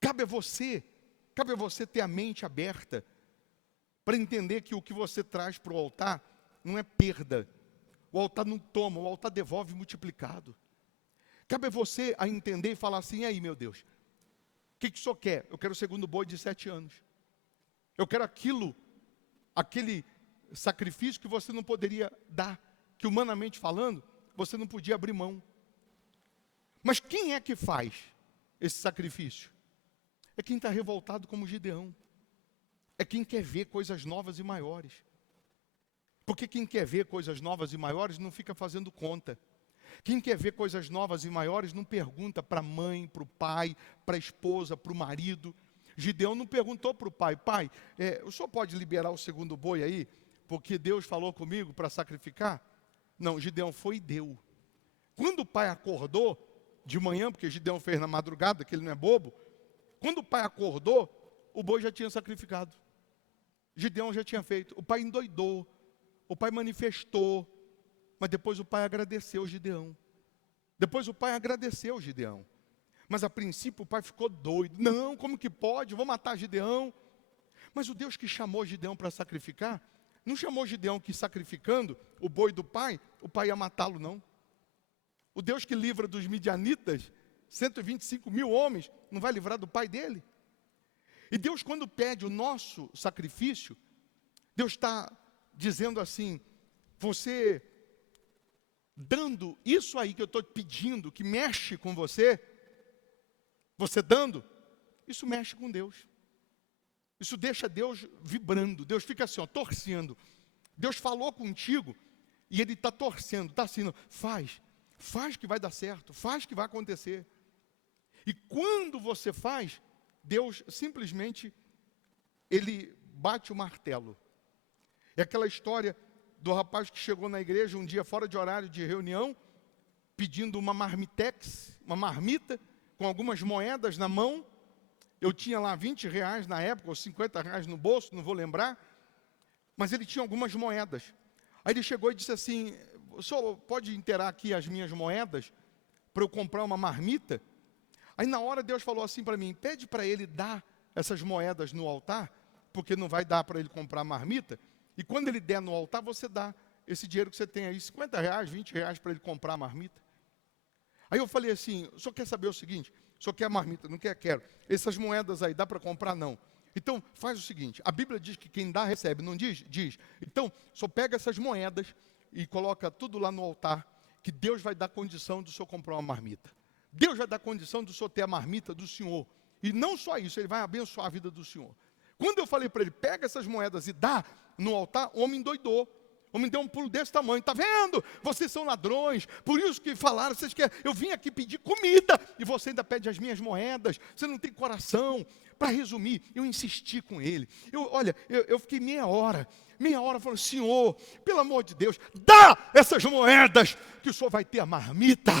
Cabe a você ter a mente aberta para entender que o que você traz para o altar não é perda. O altar não toma, o altar devolve multiplicado. Cabe a você a entender e falar assim, e aí meu Deus, o que o senhor quer? Eu quero o segundo boi de 7 anos. Eu quero aquele sacrifício que você não poderia dar, que humanamente falando, você não podia abrir mão. Mas quem é que faz esse sacrifício? É quem está revoltado como Gideão. É quem quer ver coisas novas e maiores. Porque quem quer ver coisas novas e maiores não fica fazendo conta. Quem quer ver coisas novas e maiores não pergunta para a mãe, para o pai, para a esposa, para o marido. Gideão não perguntou para o pai, o senhor pode liberar o segundo boi aí? Porque Deus falou comigo para sacrificar? Não, Gideão foi e deu. Quando o pai acordou, de manhã, porque Gideão fez na madrugada, que ele não é bobo, quando o pai acordou, o boi já tinha sacrificado. Gideão já tinha feito. O pai endoidou, o pai manifestou, mas depois o pai agradeceu Gideão. Mas a princípio o pai ficou doido. Não, como que pode? Vou matar Gideão. Mas o Deus que chamou Gideão para sacrificar, não chamou Gideão que sacrificando o boi do pai, o pai ia matá-lo não. O Deus que livra dos midianitas, 125 mil homens, não vai livrar do pai dele? E Deus, quando pede o nosso sacrifício, Deus está dizendo assim, você dando isso aí que eu estou pedindo, que mexe com você dando, isso mexe com Deus. Isso deixa Deus vibrando, Deus fica assim, torcendo. Deus falou contigo e Ele está torcendo, está assim, faz que vai dar certo, faz que vai acontecer. E quando você faz, Deus simplesmente, Ele bate o martelo. É aquela história do rapaz que chegou na igreja um dia fora de horário de reunião, pedindo uma marmitex, uma marmita, com algumas moedas na mão. Eu tinha lá 20 reais na época, ou 50 reais no bolso, não vou lembrar, mas ele tinha algumas moedas. Aí ele chegou e disse assim, o senhor pode inteirar aqui as minhas moedas para eu comprar uma marmita? Aí na hora Deus falou assim para mim, pede para ele dar essas moedas no altar, porque não vai dar para ele comprar marmita, e quando ele der no altar, você dá esse dinheiro que você tem aí, 50 reais, 20 reais para ele comprar a marmita. Aí eu falei assim, o senhor quer saber o seguinte, o senhor quer a marmita, não quer? Quero. Essas moedas aí, dá para comprar? Não. Então, faz o seguinte, a Bíblia diz que quem dá, recebe, não diz? Diz. Então, só pega essas moedas e coloca tudo lá no altar, que Deus vai dar condição do senhor comprar uma marmita. Deus vai dar condição do senhor ter a marmita do senhor. E não só isso, ele vai abençoar a vida do senhor. Quando eu falei para ele, pega essas moedas e dá no altar, o homem endoidou. O homem deu um pulo desse tamanho. Está vendo? Vocês são ladrões. Por isso que falaram, vocês querem, eu vim aqui pedir comida e você ainda pede as minhas moedas. Você não tem coração. Para resumir, eu insisti com ele. Eu fiquei meia hora falando, Senhor, pelo amor de Deus, dá essas moedas que o senhor vai ter a marmita.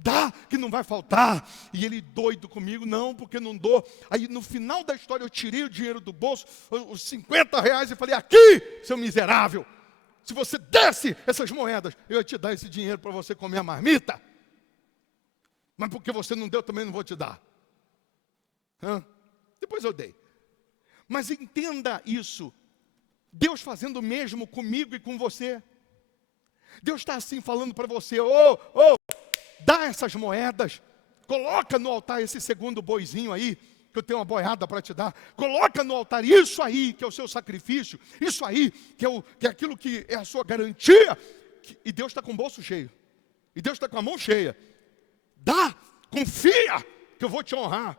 Dá, que não vai faltar. E ele doido comigo, não, porque não dou. Aí no final da história eu tirei o dinheiro do bolso, os 50 reais, e falei, aqui, seu miserável, se você desse essas moedas, eu ia te dar esse dinheiro para você comer a marmita. Mas porque você não deu, também não vou te dar. Depois eu dei. Mas entenda isso, Deus fazendo o mesmo comigo e com você. Deus está assim falando para você, dá essas moedas, coloca no altar esse segundo boizinho aí, que eu tenho uma boiada para te dar, coloca no altar isso aí, que é o seu sacrifício, isso aí, que é aquilo que é a sua garantia, e Deus está com o bolso cheio, e Deus está com a mão cheia, dá, confia, que eu vou te honrar,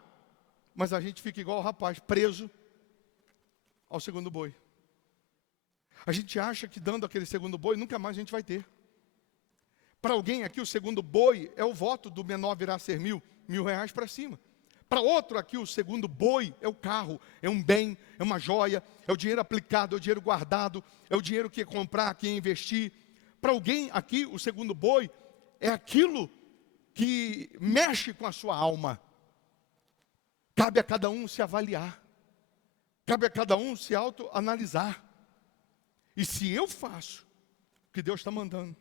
mas a gente fica igual o rapaz, preso ao segundo boi. A gente acha que dando aquele segundo boi, nunca mais a gente vai ter. Para alguém aqui, o segundo boi é o voto do menor virá a ser mil reais para cima. Para outro aqui, o segundo boi é o carro, é um bem, é uma joia, é o dinheiro aplicado, é o dinheiro guardado, é o dinheiro que é comprar, que é investir. Para alguém aqui, o segundo boi é aquilo que mexe com a sua alma. Cabe a cada um se avaliar. Cabe a cada um se autoanalisar. E se eu faço o que Deus está mandando,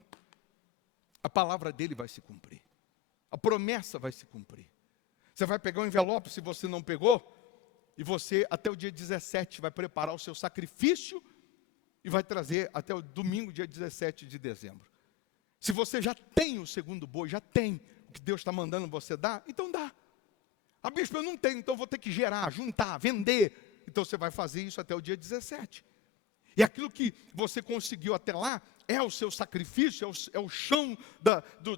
a palavra dele vai se cumprir. A promessa vai se cumprir. Você vai pegar um envelope, se você não pegou, e você, até o dia 17, vai preparar o seu sacrifício e vai trazer até o domingo, dia 17 de dezembro. Se você já tem o segundo boi, já tem o que Deus está mandando você dar, então dá. Ah, bispo, eu não tenho, então vou ter que gerar, juntar, vender. Então você vai fazer isso até o dia 17. E aquilo que você conseguiu até lá é o seu sacrifício, é o chão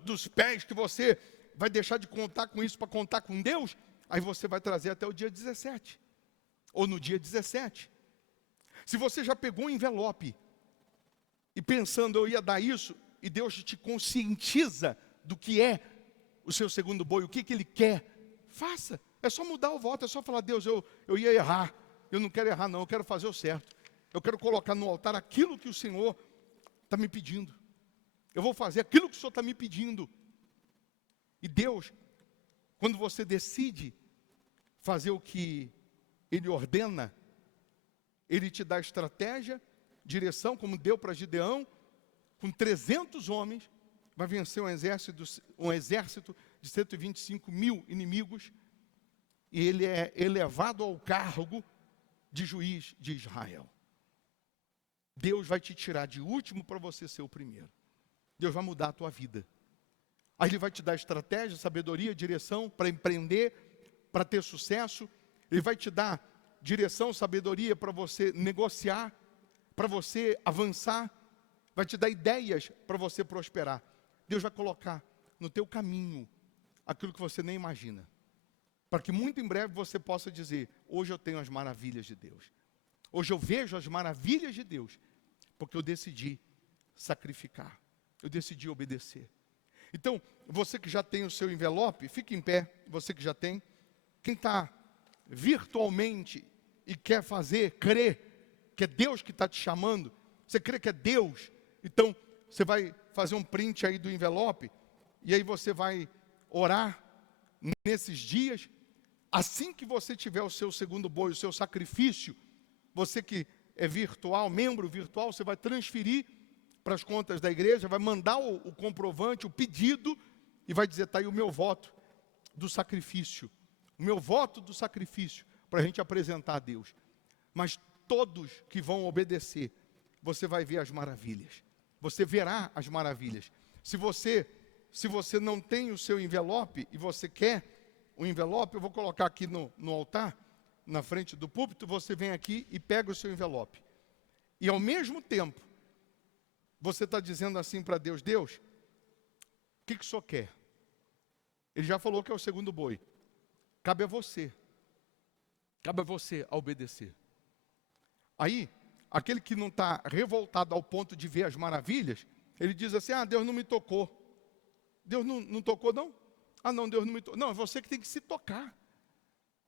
dos pés que você vai deixar de contar com isso para contar com Deus. Aí você vai trazer até o dia 17. Ou no dia 17. Se você já pegou um envelope e pensando eu ia dar isso, e Deus te conscientiza do que é o seu segundo boi, o que Ele quer, faça. É só mudar o voto, é só falar, Deus, eu ia errar. Eu não quero errar não, eu quero fazer o certo. Eu quero colocar no altar aquilo que o Senhor está me pedindo. Eu vou fazer aquilo que o Senhor está me pedindo. E Deus, quando você decide fazer o que Ele ordena, Ele te dá estratégia, direção, como deu para Gideão, com 300 homens, vai vencer um exército de 125 mil inimigos, e ele é elevado ao cargo de juiz de Israel. Deus vai te tirar de último para você ser o primeiro. Deus vai mudar a tua vida. Aí Ele vai te dar estratégia, sabedoria, direção para empreender, para ter sucesso. Ele vai te dar direção, sabedoria para você negociar, para você avançar. Vai te dar ideias para você prosperar. Deus vai colocar no teu caminho aquilo que você nem imagina. Para que muito em breve você possa dizer, hoje eu tenho as maravilhas de Deus. Hoje eu vejo as maravilhas de Deus, porque eu decidi sacrificar, eu decidi obedecer. Então, você que já tem o seu envelope, fique em pé, você que já tem. Quem está virtualmente e quer fazer, crer que é Deus que está te chamando, você crê que é Deus, então você vai fazer um print aí do envelope, e aí você vai orar nesses dias. Assim que você tiver o seu segundo boi, o seu sacrifício, você que é virtual, membro virtual, você vai transferir para as contas da igreja, vai mandar o comprovante, o pedido, e vai dizer, está aí o meu voto do sacrifício, o meu voto do sacrifício, para a gente apresentar a Deus. Mas todos que vão obedecer, você vai ver as maravilhas. Você verá as maravilhas. Se você não tem o seu envelope e você quer o envelope, eu vou colocar aqui no altar, na frente do púlpito, você vem aqui e pega o seu envelope. E ao mesmo tempo, você está dizendo assim para Deus: Deus, o que o Senhor quer? Ele já falou que é o segundo boi. Cabe a você. Cabe a você a obedecer. Aí, aquele que não está revoltado ao ponto de ver as maravilhas, ele diz assim: ah, Deus não me tocou. Deus não tocou, não? Ah, não, Deus não me tocou. Não, é você que tem que se tocar.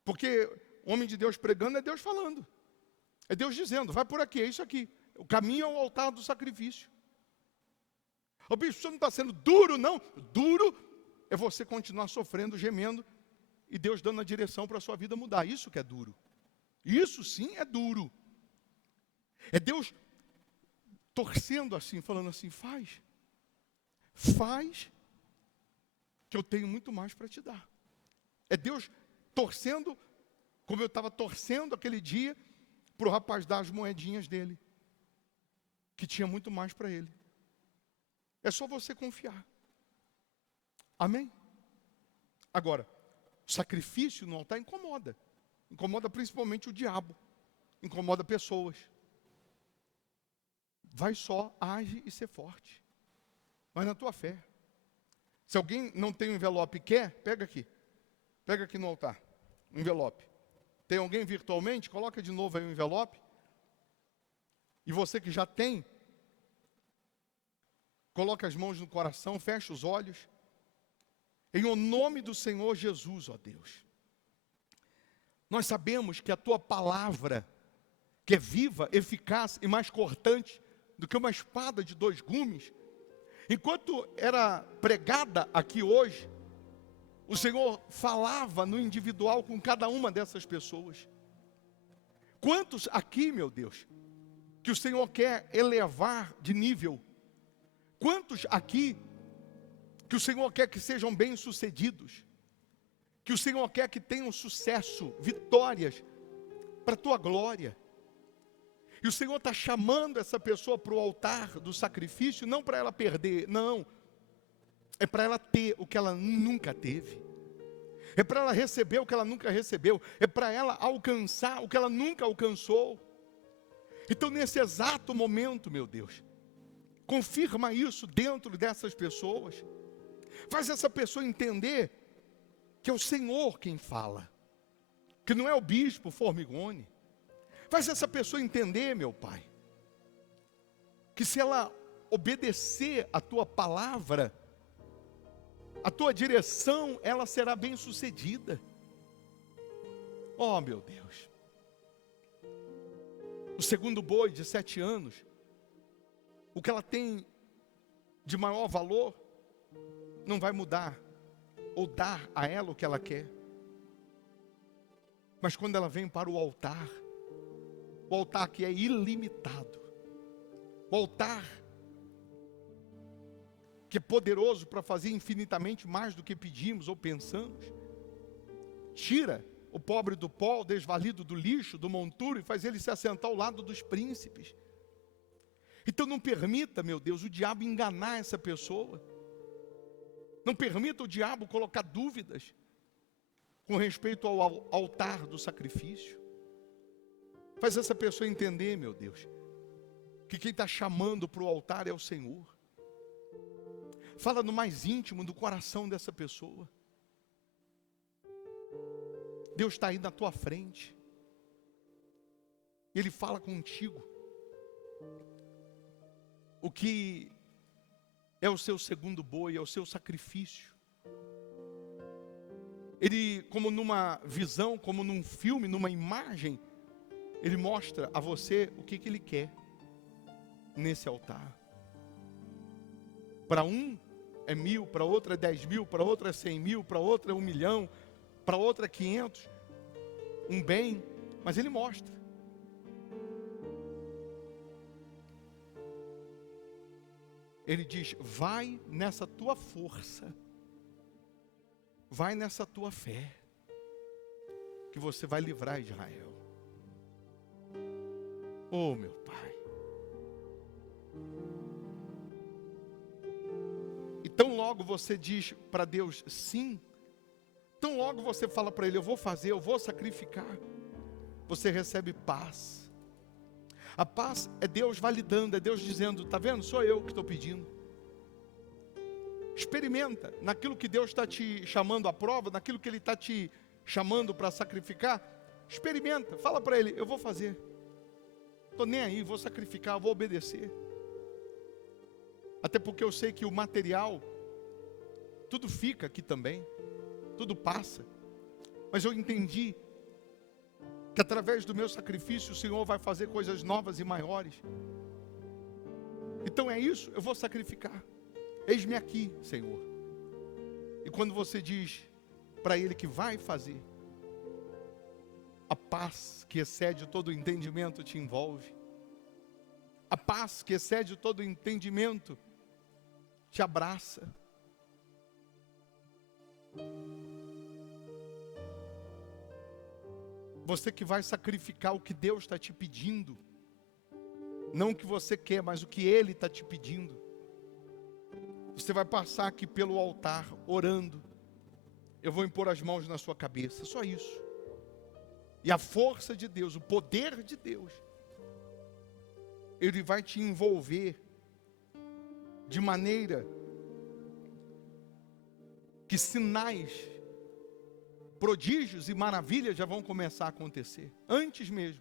Porque homem de Deus pregando é Deus falando. É Deus dizendo: vai por aqui, é isso aqui. O caminho é o altar do sacrifício. O bicho, isso não está sendo duro, não. Duro é você continuar sofrendo, gemendo, e Deus dando a direção para a sua vida mudar. Isso que é duro. Isso sim é duro. É Deus torcendo assim, falando assim: faz, que eu tenho muito mais para te dar. É Deus torcendo, como eu estava torcendo aquele dia, para o rapaz dar as moedinhas dele, que tinha muito mais para ele. É só você confiar. Amém? Agora, o sacrifício no altar incomoda. Incomoda principalmente o diabo. Incomoda pessoas. Vai só, age e ser forte. Vai na tua fé. Se alguém não tem um envelope e quer, pega aqui. Pega aqui no altar. Um envelope. Tem alguém virtualmente? Coloca de novo aí o envelope. E você que já tem, coloca as mãos no coração, fecha os olhos. Em o nome do Senhor Jesus, ó Deus. Nós sabemos que a tua palavra, que é viva, eficaz e mais cortante do que uma espada de 2 gumes, enquanto era pregada aqui hoje, o Senhor falava no individual com cada uma dessas pessoas. Quantos aqui, meu Deus, que o Senhor quer elevar de nível? Quantos aqui que o Senhor quer que sejam bem-sucedidos? Que o Senhor quer que tenham sucesso, vitórias, para a tua glória? E o Senhor está chamando essa pessoa para o altar do sacrifício, não para ela perder, não. É para ela ter o que ela nunca teve. É para ela receber o que ela nunca recebeu. É para ela alcançar o que ela nunca alcançou. Então, nesse exato momento, meu Deus, confirma isso dentro dessas pessoas. Faz essa pessoa entender que é o Senhor quem fala, que não é o bispo Formigoni. Faz essa pessoa entender, meu Pai, que se ela obedecer a tua palavra, a tua direção, ela será bem-sucedida. Oh, meu Deus. O segundo boi de 7 anos, o que ela tem de maior valor, não vai mudar, ou dar a ela o que ela quer. Mas quando ela vem para o altar que é ilimitado, o altar que é poderoso para fazer infinitamente mais do que pedimos ou pensamos, tira o pobre do pó, o desvalido do lixo, do monturo, e faz ele se assentar ao lado dos príncipes. Então não permita, meu Deus, o diabo enganar essa pessoa. Não permita o diabo colocar dúvidas com respeito ao altar do sacrifício. Faz essa pessoa entender, meu Deus, que quem está chamando para o altar é o Senhor. Fala no mais íntimo do coração dessa pessoa. Deus está aí na tua frente. Ele fala contigo. O que é o seu segundo boi, é o seu sacrifício. Ele, como numa visão, como num filme, numa imagem, ele mostra a você o que ele quer nesse altar. Para um é 1.000, para outro é 10.000, para outro é 100.000, para outro é 1 milhão, para outro é 500, um bem, mas ele mostra. Ele diz: vai nessa tua força, vai nessa tua fé, que você vai livrar Israel. Oh, meu Pai. E tão logo você diz para Deus sim, tão logo você fala para Ele, eu vou fazer, eu vou sacrificar, você recebe paz. A paz é Deus validando, é Deus dizendo, está vendo? Sou eu que estou pedindo. Experimenta naquilo que Deus está te chamando à prova, naquilo que Ele está te chamando para sacrificar. Experimenta, fala para Ele, eu vou fazer. Estou nem aí, vou sacrificar, vou obedecer. Até porque eu sei que o material, tudo fica aqui também, tudo passa. Mas eu entendi que através do meu sacrifício o Senhor vai fazer coisas novas e maiores. Então é isso, eu vou sacrificar. Eis-me aqui, Senhor. E quando você diz para Ele que vai fazer, a paz que excede todo o entendimento te envolve. A paz que excede todo o entendimento te abraça. Você que vai sacrificar o que Deus está te pedindo, não o que você quer, mas o que Ele está te pedindo. Você vai passar aqui pelo altar, orando. Eu vou impor as mãos na sua cabeça, só isso. E a força de Deus, o poder de Deus, Ele vai te envolver de maneira que sinais, prodígios e maravilhas já vão começar a acontecer, antes mesmo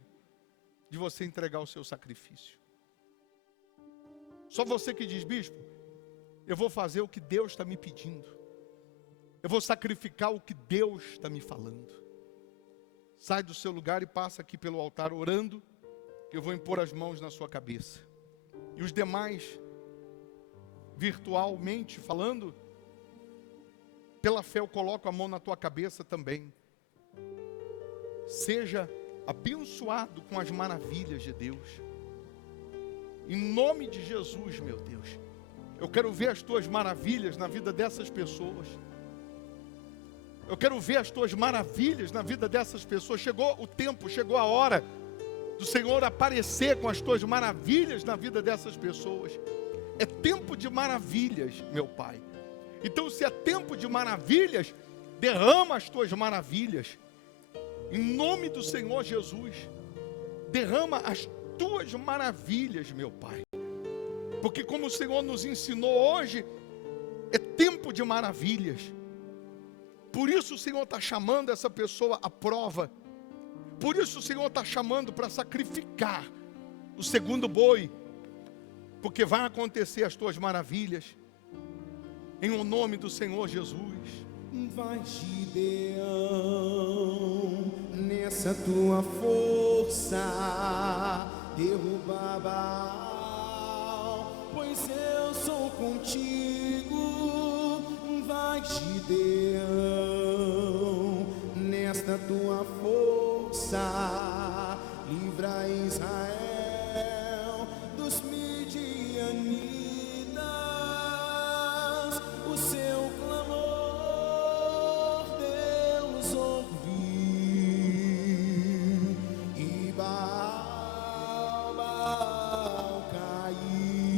de você entregar o seu sacrifício. Só você que diz, bispo, eu vou fazer o que Deus está me pedindo. Eu vou sacrificar o que Deus está me falando. Sai do seu lugar e passa aqui pelo altar orando, que eu vou impor as mãos na sua cabeça. E os demais, virtualmente falando, pela fé eu coloco a mão na tua cabeça também. Seja abençoado com as maravilhas de Deus. Em nome de Jesus, meu Deus. Eu quero ver as tuas maravilhas na vida dessas pessoas. Eu quero ver as tuas maravilhas na vida dessas pessoas. Chegou o tempo, chegou a hora do Senhor aparecer com as tuas maravilhas na vida dessas pessoas. É tempo de maravilhas, meu Pai. Então, se é tempo de maravilhas, derrama as tuas maravilhas. Em nome do Senhor Jesus, derrama as tuas maravilhas, meu Pai. Porque como o Senhor nos ensinou hoje, é tempo de maravilhas. Por isso o Senhor está chamando essa pessoa à prova. Por isso o Senhor está chamando para sacrificar o segundo boi. Porque vai acontecer as tuas maravilhas. Em o nome do Senhor Jesus. Vai, Gideão, nessa tua força, derruba Baal, pois eu sou contigo. Vai, Gideão, nesta tua força, livra Israel dos midianitas. O seu clamor Deus ouviu, e Baal caiu.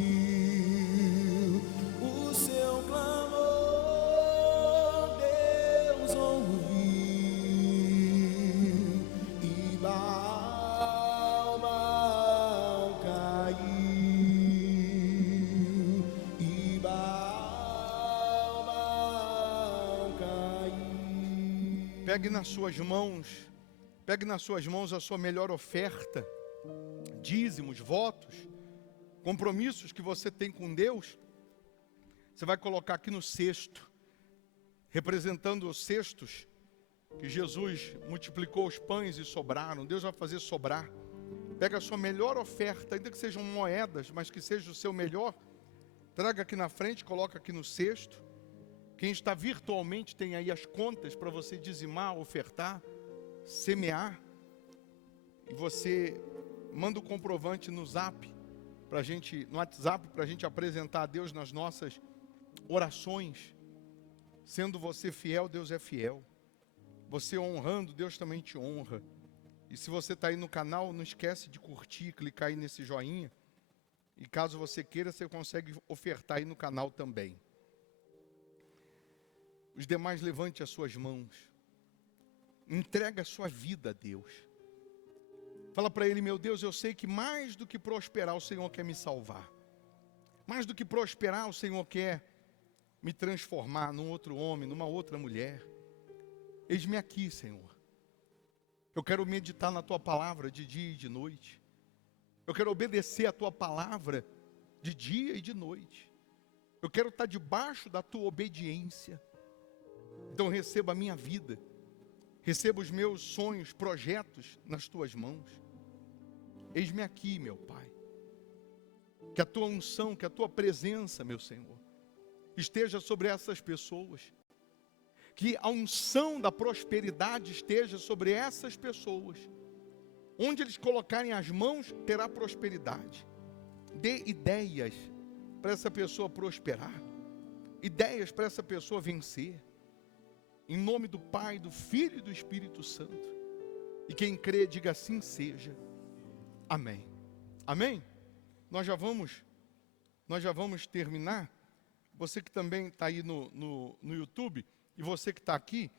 O seu clamor Deus ouviu, e Baal caiu. E Baal caiu. Pegue nas suas mãos a sua melhor oferta, dízimos, votos, compromissos que você tem com Deus. Você vai colocar aqui no cesto, representando os cestos que Jesus multiplicou os pães e sobraram. Deus vai fazer sobrar. Pega a sua melhor oferta, ainda que sejam moedas, mas que seja o seu melhor. Traga aqui na frente, coloca aqui no cesto. Quem está virtualmente tem aí as contas para você dizimar, ofertar, semear. E você manda o comprovante no Zap, no WhatsApp, para a gente apresentar a Deus nas nossas orações. Sendo você fiel, Deus é fiel. Você honrando, Deus também te honra. E se você está aí no canal, não esquece de curtir, clicar aí nesse joinha. E caso você queira, você consegue ofertar aí no canal também. Os demais, levante as suas mãos. Entrega a sua vida a Deus. Fala para Ele: meu Deus, eu sei que mais do que prosperar, o Senhor quer me salvar. Mais do que prosperar, o Senhor quer me transformar num outro homem, numa outra mulher. Eis-me aqui, Senhor. Eu quero meditar na Tua palavra de dia e de noite. Eu quero obedecer a Tua palavra de dia e de noite. Eu quero estar debaixo da Tua obediência. Então receba a minha vida. Receba os meus sonhos, projetos nas Tuas mãos. Eis-me aqui, meu Pai. Que a Tua unção, que a Tua presença, meu Senhor, esteja sobre essas pessoas. Que a unção da prosperidade esteja sobre essas pessoas. Onde eles colocarem as mãos, terá prosperidade. Dê ideias para essa pessoa prosperar. Ideias para essa pessoa vencer. Em nome do Pai, do Filho e do Espírito Santo. E quem crê, diga assim seja. Amém. Amém? Nós já vamos terminar. Você que também está aí no YouTube, e você que está aqui,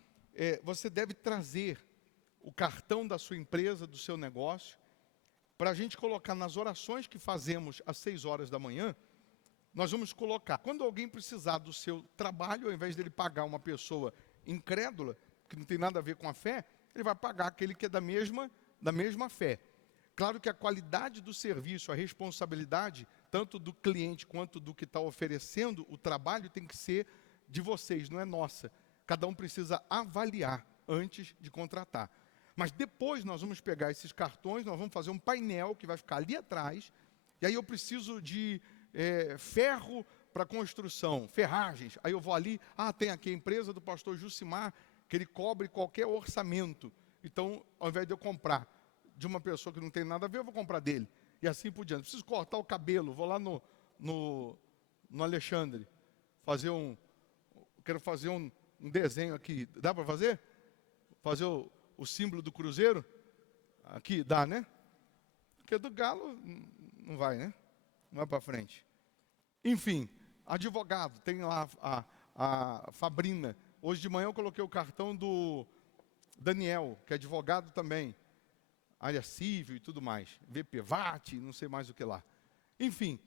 você deve trazer o cartão da sua empresa, do seu negócio, para a gente colocar nas orações que fazemos às 6 horas da manhã. Nós vamos colocar, quando alguém precisar do seu trabalho, ao invés dele pagar uma pessoa incrédula, que não tem nada a ver com a fé, ele vai pagar aquele que é da mesma fé. Claro que a qualidade do serviço, a responsabilidade, tanto do cliente quanto do que está oferecendo o trabalho, tem que ser de vocês, não é nossa. Cada um precisa avaliar antes de contratar. Mas depois nós vamos pegar esses cartões, nós vamos fazer um painel que vai ficar ali atrás, e aí eu preciso de ferro para construção, ferragens. Aí eu vou ali, tem aqui a empresa do pastor Jucimar, que ele cobre qualquer orçamento. Então, ao invés de eu comprar de uma pessoa que não tem nada a ver, eu vou comprar dele. E assim por diante. Preciso cortar o cabelo, vou lá no Alexandre, quero fazer um desenho aqui. Dá para fazer? Fazer o símbolo do Cruzeiro? Aqui, dá, né? Porque do Galo, não vai, né? Não vai para frente. Enfim, advogado, tem lá a Fabrina. Hoje de manhã eu coloquei o cartão do Daniel, que é advogado também. Área civil e tudo mais. VPVAT, não sei mais o que lá. Enfim,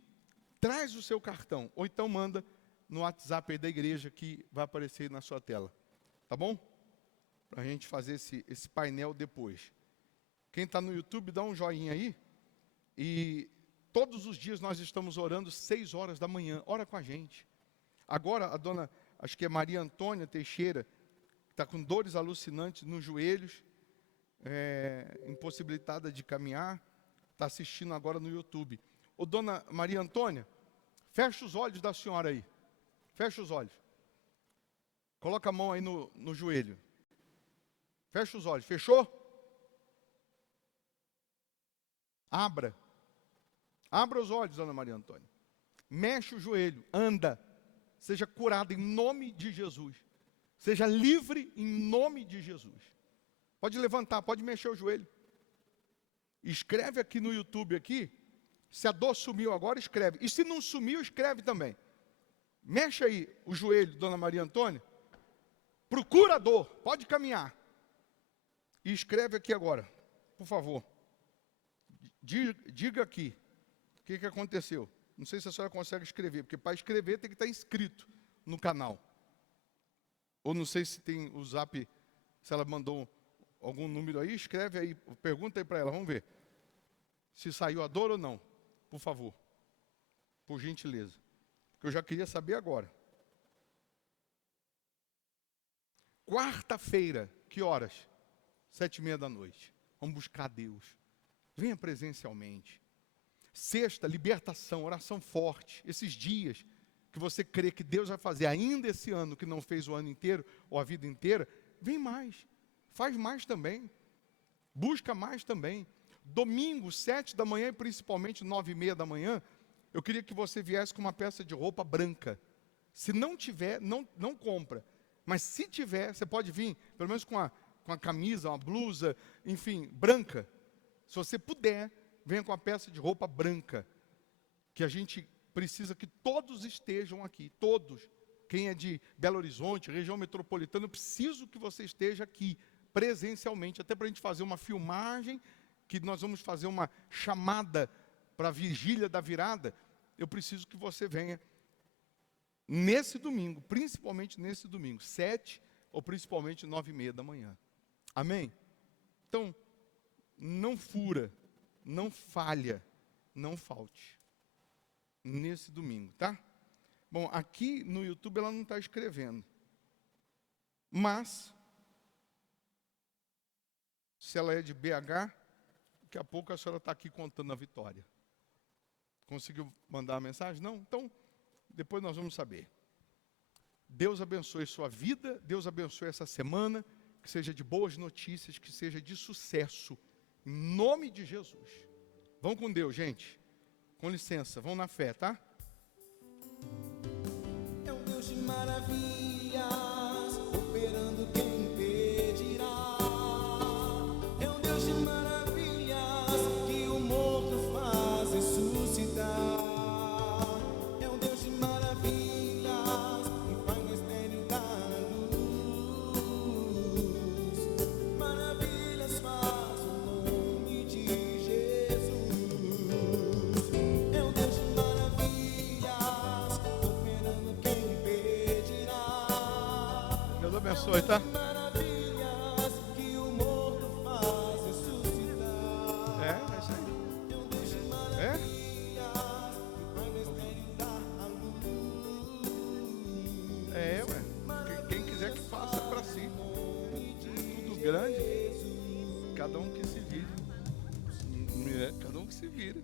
traz o seu cartão. Ou então manda no WhatsApp aí da igreja que vai aparecer na sua tela. Tá bom? Para a gente fazer esse painel depois. Quem está no YouTube, dá um joinha aí. E todos os dias nós estamos orando 6 horas da manhã. Ora com a gente. Agora a dona, acho que é Maria Antônia Teixeira, está com dores alucinantes nos joelhos, impossibilitada de caminhar, está assistindo agora no YouTube. Ô dona Maria Antônia, fecha os olhos da senhora aí. Fecha os olhos. Coloca a mão aí no joelho. Fecha os olhos. Fechou? Abra os olhos, dona Maria Antônia. Mexe o joelho, anda. Seja curada em nome de Jesus. Seja livre em nome de Jesus. Pode levantar, pode mexer o joelho. Escreve aqui no YouTube aqui. Se a dor sumiu agora, escreve. E se não sumiu, escreve também. Mexe aí o joelho, dona Maria Antônia. Procura a dor, pode caminhar. E escreve aqui agora, por favor. Diga aqui o que aconteceu. Não sei se a senhora consegue escrever, porque para escrever tem que estar inscrito no canal. Ou não sei se tem o zap, se ela mandou algum número aí, escreve aí, pergunta aí para ela, vamos ver. Se saiu a dor ou não, por favor. Por gentileza. Porque eu já queria saber agora. Quarta-feira, que horas? 7:30 da noite. Vamos buscar Deus. Venha presencialmente. Sexta, libertação, oração forte. Esses dias que você crê que Deus vai fazer ainda esse ano, que não fez o ano inteiro ou a vida inteira, vem mais. Faz mais também. Busca mais também. Domingo, 7 da manhã e principalmente 9:30 da manhã, eu queria que você viesse com uma peça de roupa branca. Se não tiver, não compra. Mas se tiver, você pode vir, pelo menos com a camisa, uma blusa, enfim, branca. Se você puder, venha com a peça de roupa branca. Que a gente precisa que todos estejam aqui, todos. Quem é de Belo Horizonte, região metropolitana, eu preciso que você esteja aqui, presencialmente, até para a gente fazer uma filmagem, que nós vamos fazer uma chamada para a vigília da virada. Eu preciso que você venha nesse domingo, principalmente nesse domingo, 7 ou principalmente 9h30 da manhã. Amém? Então, não fura, não falha, não falte. Nesse domingo, tá? Bom, aqui no YouTube ela não está escrevendo. Mas, se ela é de BH, daqui a pouco a senhora está aqui contando a vitória. Conseguiu mandar a mensagem? Não? Então, depois nós vamos saber. Deus abençoe sua vida, Deus abençoe essa semana, que seja de boas notícias, que seja de sucesso, em nome de Jesus. Vão com Deus, gente. Com licença, vão na fé, tá? É um Deus de maravilhas, operando quem impedirá. É um Deus de maravilhas, que o morto faz ressuscitar. É um Deus de maravilhas, que faz o estéril dar à luz. Maravilhas faz o nome de Jesus. É um Deus de maravilhas, operando quem impedirá. Deus abençoe, tá? Maravilhas que o morto faz ressuscitar. É isso aí. É um Deus de É? maravilhas que faz o estéril dar à luz. É, ué. Quem quiser que faça para si. Tudo grande. Cada um que se vire. Cada um que se vire.